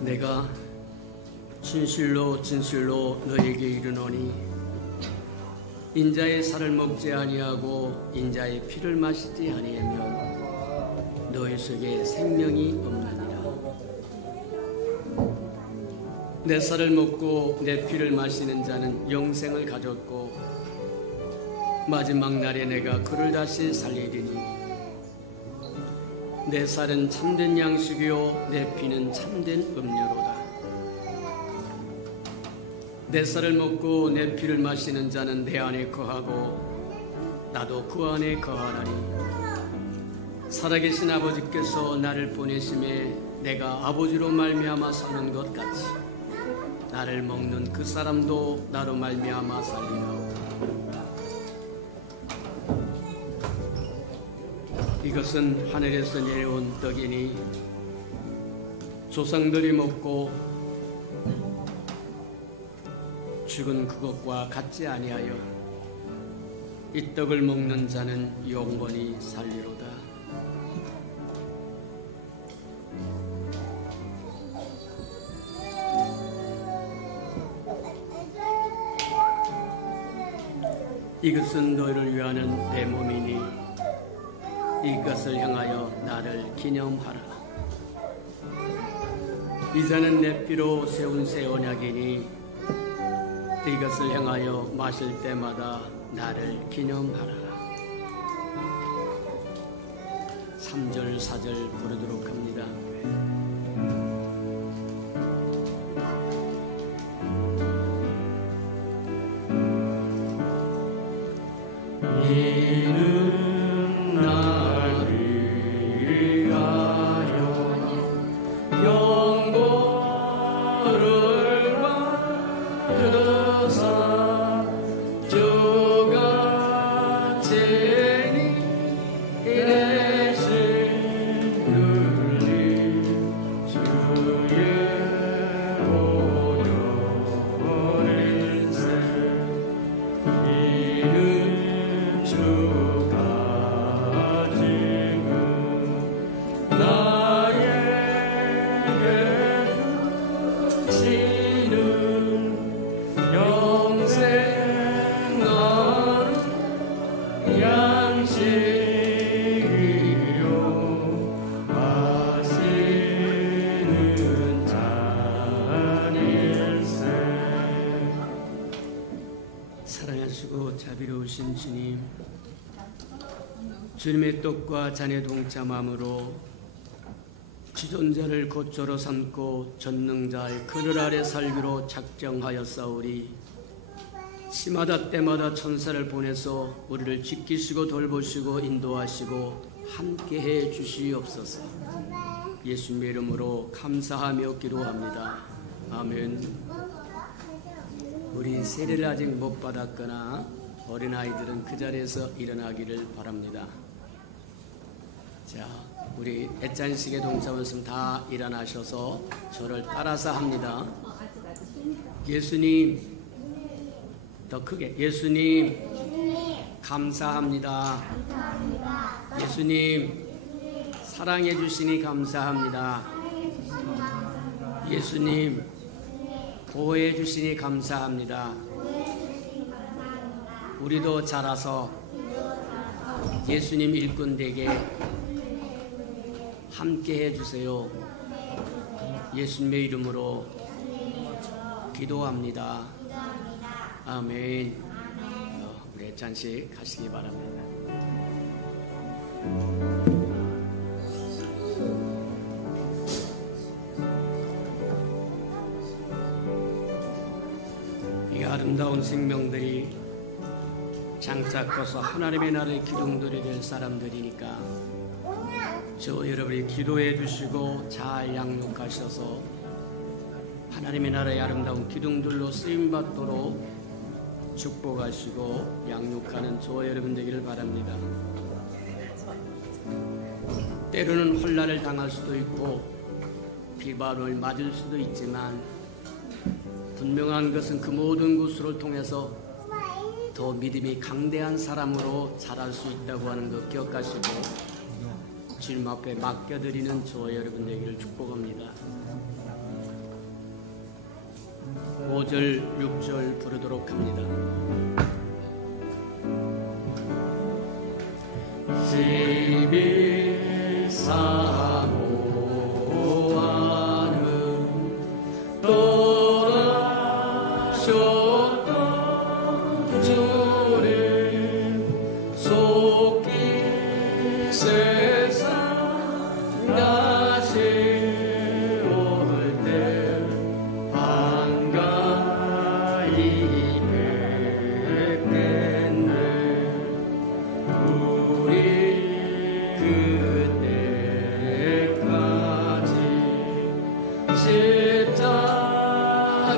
내가 진실로 진실로 너에게 이르노니 인자의 살을 먹지 아니하고 인자의 피를 마시지 아니하면 너희 속에 생명이 없느니라. 내 살을 먹고 내 피를 마시는 자는 영생을 가졌고 마지막 날에 내가 그를 다시 살리리니 내 살은 참된 양식이요 내 피는 참된 음료로다. 내 살을 먹고 내 피를 마시는 자는 내 안에 거하고 나도 그 안에 거하나니 살아계신 아버지께서 나를 보내심에 내가 아버지로 말미암아 사는 것 같이 나를 먹는 그 사람도 나로 말미암아 살리라. 이것은 하늘에서 내려온 떡이니 조상들이 먹고 죽은 그것과 같지 아니하여 이 떡을 먹는 자는 영원히 살리로다. 이것은 너희를 위하는 내 몸이니 이것을 향하여 나를 기념하라. 이 잔은 내 피로 세운 새 언약이니 이것을 향하여 마실 때마다 나를 기념하라. 3절 4절 부르도록 합니다. 이는 나를 위하여 영광을 받으사 주가 친히 내신 눈이 주의 보혈일세. 이는 주가 지금 나에게 주시는 영생하는 양식이요 마시는 잔이라. 주님의 떡과 잔에 동참함으로 지존자를 고초로 삼고 전능자의 그늘 아래 살기로 작정하였사오리. 시마다 때마다 천사를 보내서 우리를 지키시고 돌보시고 인도하시고 함께해 주시옵소서. 예수님의 이름으로 감사하며 기도합니다. 아멘. 우리 세례를 아직 못 받았거나 어린아이들은 그 자리에서 일어나기를 바랍니다. 자, 우리 애찬식에 동참하셨으면 다 일어나셔서 저를 따라서 합니다. 예수님, 더 크게. 예수님, 감사합니다. 예수님, 사랑해 주시니 감사합니다. 예수님, 보호해 주시니 감사합니다. 우리도 자라서 예수님 일꾼 되게 함께 해주세요. 예수님의 이름으로 기도합니다. 아멘. 우리 애찬식 하시기 바랍니다. 이 아름다운 생명들이 장차 커서 하나님의 나라의 기둥들이 될 사람들이니까 저 여러분이 기도해 주시고 잘 양육하셔서 하나님의 나라의 아름다운 기둥들로 쓰임받도록 축복하시고 양육하는 저 여러분 되기를 바랍니다. 때로는 혼란을 당할 수도 있고 비바람을 맞을 수도 있지만 분명한 것은 그 모든 것을 통해서 더 믿음이 강대한 사람으로 자랄 수 있다고 하는 것 기억하시고 주님 앞에 맡겨드리는 저 여러분 되기를 축복합니다. 5절, 6절 부르도록 합니다. 집이 사모하는 돌아셨던 주를 속기 세상 다시 올 때 반가이 뵙겠네. 우리 그때까지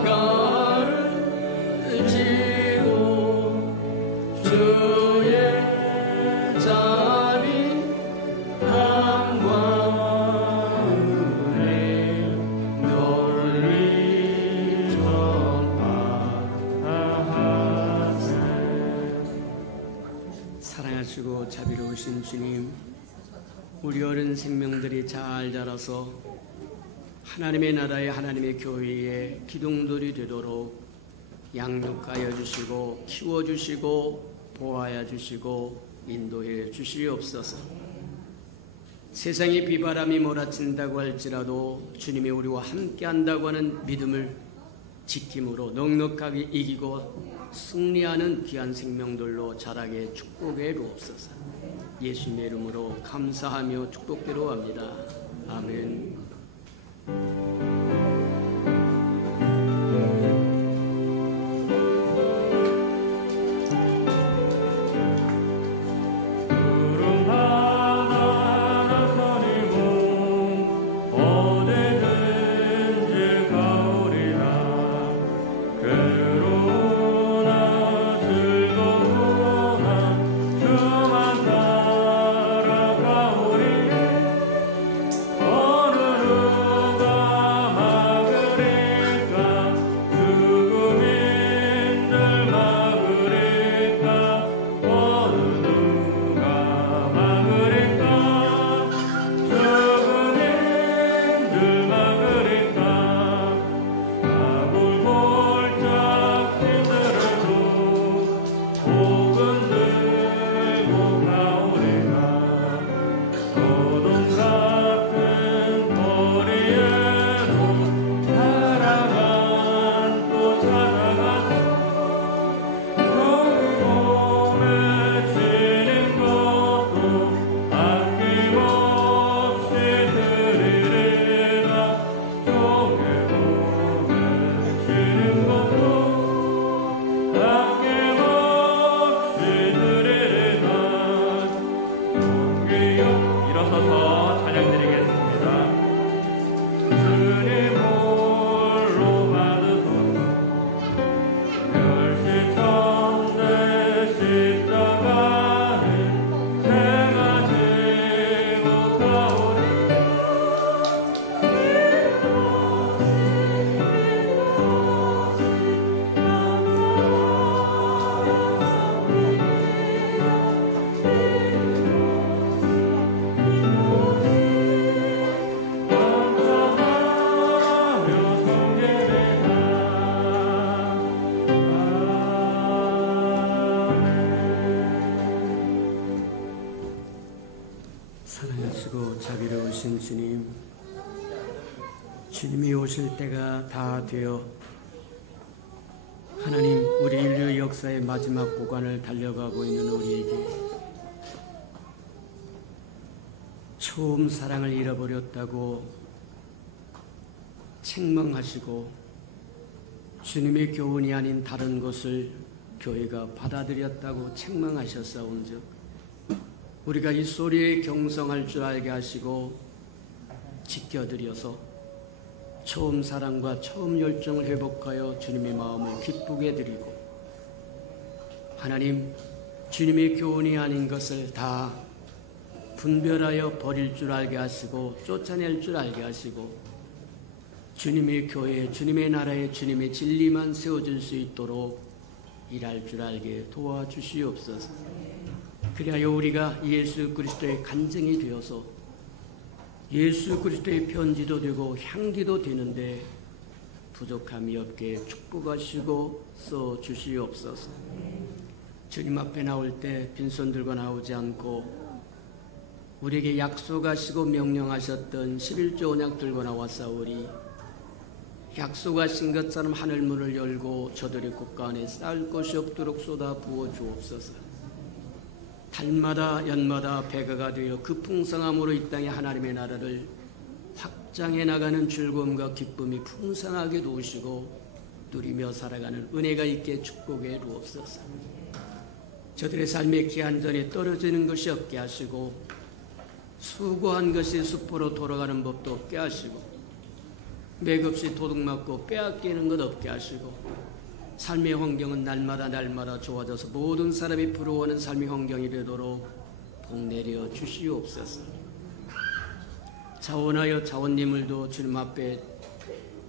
십자가를 지고 주의 자비 사랑하시고 자비로우신 주님, 우리 어린 생명들이 잘 자라서 하나님의 나라의 하나님의 교회의 기둥들이 되도록 양육하여 주시고 키워주시고 보호하여 주시고 인도해 주시옵소서. 세상에 비바람이 몰아친다고 할지라도 주님이 우리와 함께한다고 하는 믿음을 지킴으로 넉넉하게 이기고 승리하는 귀한 생명들로 자라게 축복해 주옵소서. 예수님의 이름으로 감사하며 축복기로 합니다. 아멘. 어느 누가 일어서서 찬양드리겠습니다. 주님 홀로 받으소서 멸시천대 십자가는 제가 지고 가오리 사랑하시고 자비로우신 주님, 주님이 오실 때가 다 되어 하나님 우리 인류 역사의 마지막 구간을 달려가고 있는 우리에게 처음 사랑을 잃어버렸다고 책망하시고 주님의 교훈이 아닌 다른 것을 교회가 받아들였다고 책망하셨사온즉 우리가 이 소리에 경성할 줄 알게 하시고 지켜드려서 처음 사랑과 처음 열정을 회복하여 주님의 마음을 기쁘게 드리고 하나님 주님의 교훈이 아닌 것을 다 분별하여 버릴 줄 알게 하시고 쫓아낼 줄 알게 하시고 주님의 교회, 주님의 나라에 주님의 진리만 세워질 수 있도록 일할 줄 알게 도와주시옵소서. 그리하여 우리가 예수 그리스도의 간증이 되어서 예수 그리스도의 편지도 되고 향기도 되는데 부족함이 없게 축복하시고 써주시옵소서. 주님 앞에 나올 때 빈손 들고 나오지 않고 우리에게 약속하시고 명령하셨던 11조 언약 들고 나왔사오니 약속하신 것처럼 하늘문을 열고 저들의 국가 안에 쌓을 것이 없도록 쏟아 부어 주옵소서. 달마다 연마다 배가가 되어 그 풍성함으로 이 땅에 하나님의 나라를 확장해 나가는 즐거움과 기쁨이 풍성하게 도우시고 누리며 살아가는 은혜가 있게 축복해 주옵소서. 저들의 삶의 기한전에 떨어지는 것이 없게 하시고 수고한 것이 수포로 돌아가는 법도 없게 하시고 맥없이 도둑맞고 빼앗기는 것 없게 하시고 삶의 환경은 날마다 좋아져서 모든 사람이 부러워하는 삶의 환경이 되도록 복내려 주시옵소서. 자원하여 자원님을도 주님 앞에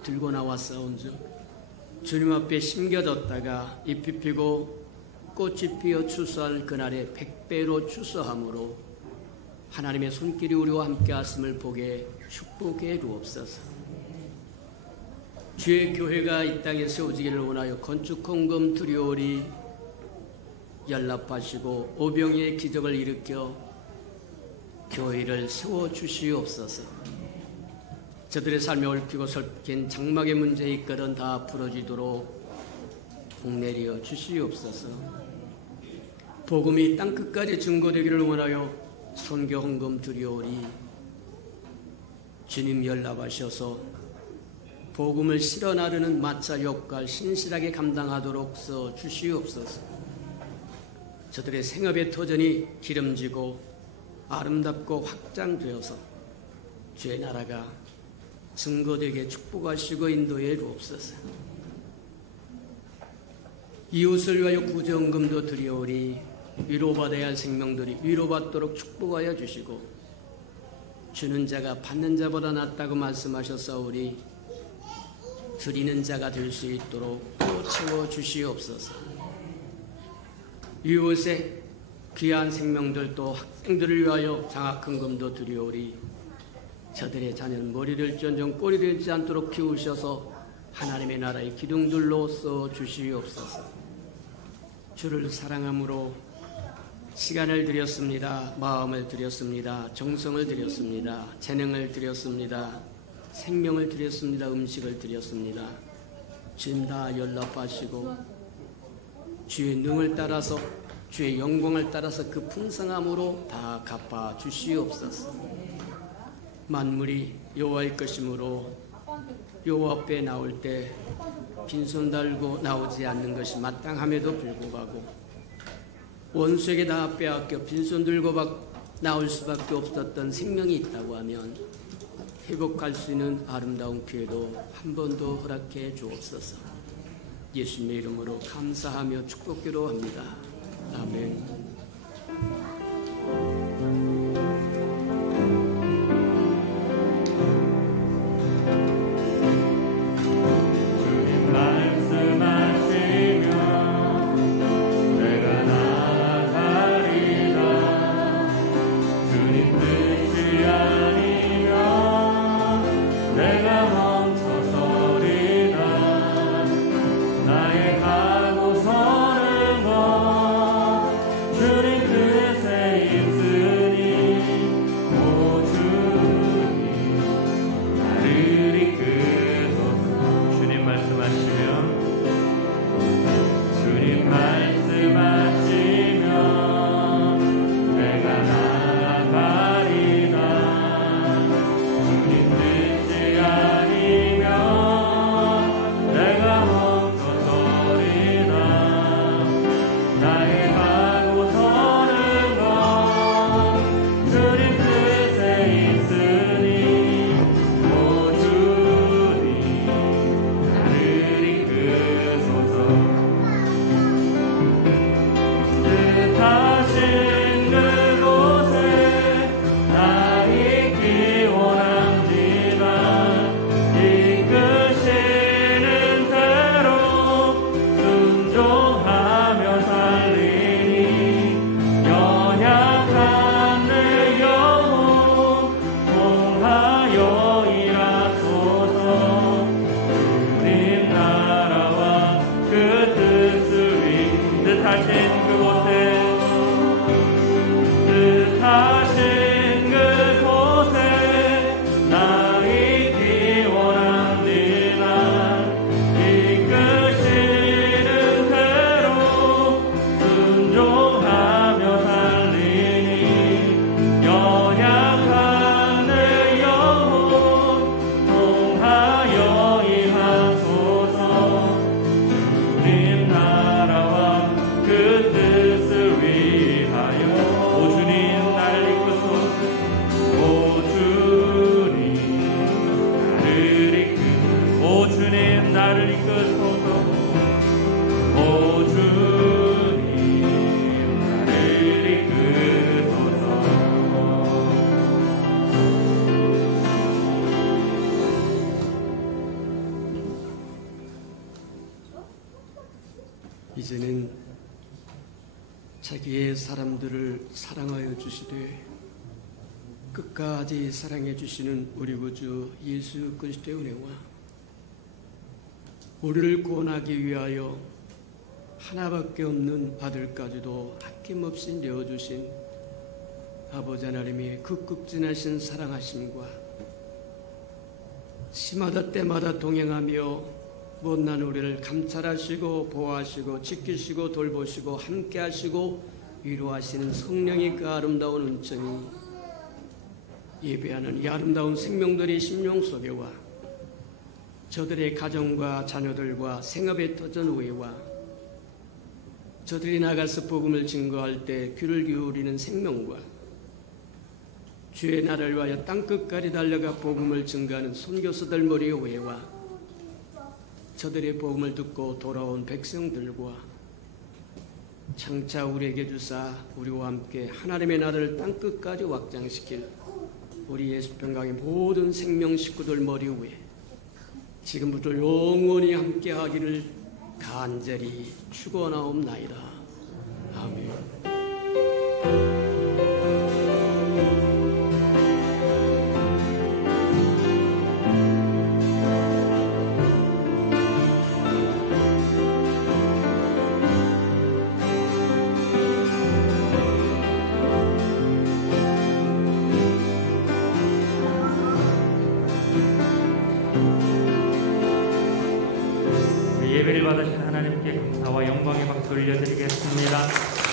들고 나왔사온즉 주님 앞에 심겨졌다가 잎이 피고 꽃이 피어 추수할 그날에 100배로 추수함으로 하나님의 손길이 우리와 함께 하심을 보게 축복해 주옵소서. 주의 교회가 이 땅에 세워지기를 원하여 건축 헌금 드리오리 연락하시고 오병이의 기적을 일으켜 교회를 세워주시옵소서. 저들의 삶에 얽히고 설킨 장막의 문제 이끌은 다 풀어지도록 복내려 주시옵소서. 복음이 땅끝까지 증거되기를 원하여 선교 헌금 드리오리 주님 연락하셔서 복음을 실어 나르는 마차 역할 신실하게 감당하도록 써 주시옵소서. 저들의 생업의 터전이 기름지고 아름답고 확장되어서 주의 나라가 증거되게 축복하시고 인도해 주옵소서. 이웃을 위하여 구제헌금도 드리오리 위로받아야 할 생명들이 위로받도록 축복하여 주시고 주는 자가 받는 자보다 낫다고 말씀하셨사오니 드리는 자가 될 수 있도록 또 채워 주시옵소서. 이웃의 귀한 생명들도 학생들을 위하여 장학헌금도 드리오리 저들의 자녀는 머리를 쫀정 꼴이 되지 않도록 키우셔서 하나님의 나라의 기둥들로 써 주시옵소서. 주를 사랑함으로 시간을 드렸습니다. 마음을 드렸습니다. 정성을 드렸습니다. 재능을 드렸습니다. 생명을 드렸습니다. 음식을 드렸습니다. 주님 다 연락하시고 주의 능을 따라서 주의 영광을 따라서 그 풍성함으로 다 갚아 주시옵소서. 만물이 여호와의 것이므로 여호와 앞에 나올 때 빈손 달고 나오지 않는 것이 마땅함에도 불구하고 원수에게 다 빼앗겨 빈손 들고 나올 수밖에 없었던 생명이 있다고 하면 회복할 수 있는 아름다운 기회도 한 번 더 허락해 주옵소서. 예수님의 이름으로 감사하며 축복기도 합니다. 아멘. 이제는 자기의 사람들을 사랑하여 주시되 끝까지 사랑해 주시는 우리 구주 예수 그리스도의 은혜와 우리를 구원하기 위하여 하나밖에 없는 아들까지도 아낌없이 내어주신 아버지 하나님의 그 극진하신 사랑하심과 시마다 때마다 동행하며 못난 우리를 감찰하시고 보호하시고 지키시고 돌보시고 함께하시고 위로하시는 성령의 그 아름다운 은총이 예배하는 이 아름다운 생명들의 심령 속에와 저들의 가정과 자녀들과 생업의 터전 후에와 저들이 나가서 복음을 증거할 때 귀를 기울이는 생명과 주의 나라를 위하여 땅끝까지 달려가 복음을 증거하는 선교사들 머리 위에와 저들의 복음을 듣고 돌아온 백성들과 장차 우리에게 주사 우리와 함께 하나님의 나라를 땅끝까지 확장시킬 우리 예수평강의 모든 생명 식구들 머리 위에 지금부터 영원히 함께하기를 간절히 축원하옵나이다. 아멘. 예배를 받으신 하나님께 감사와 영광의 박수 올려드리겠습니다.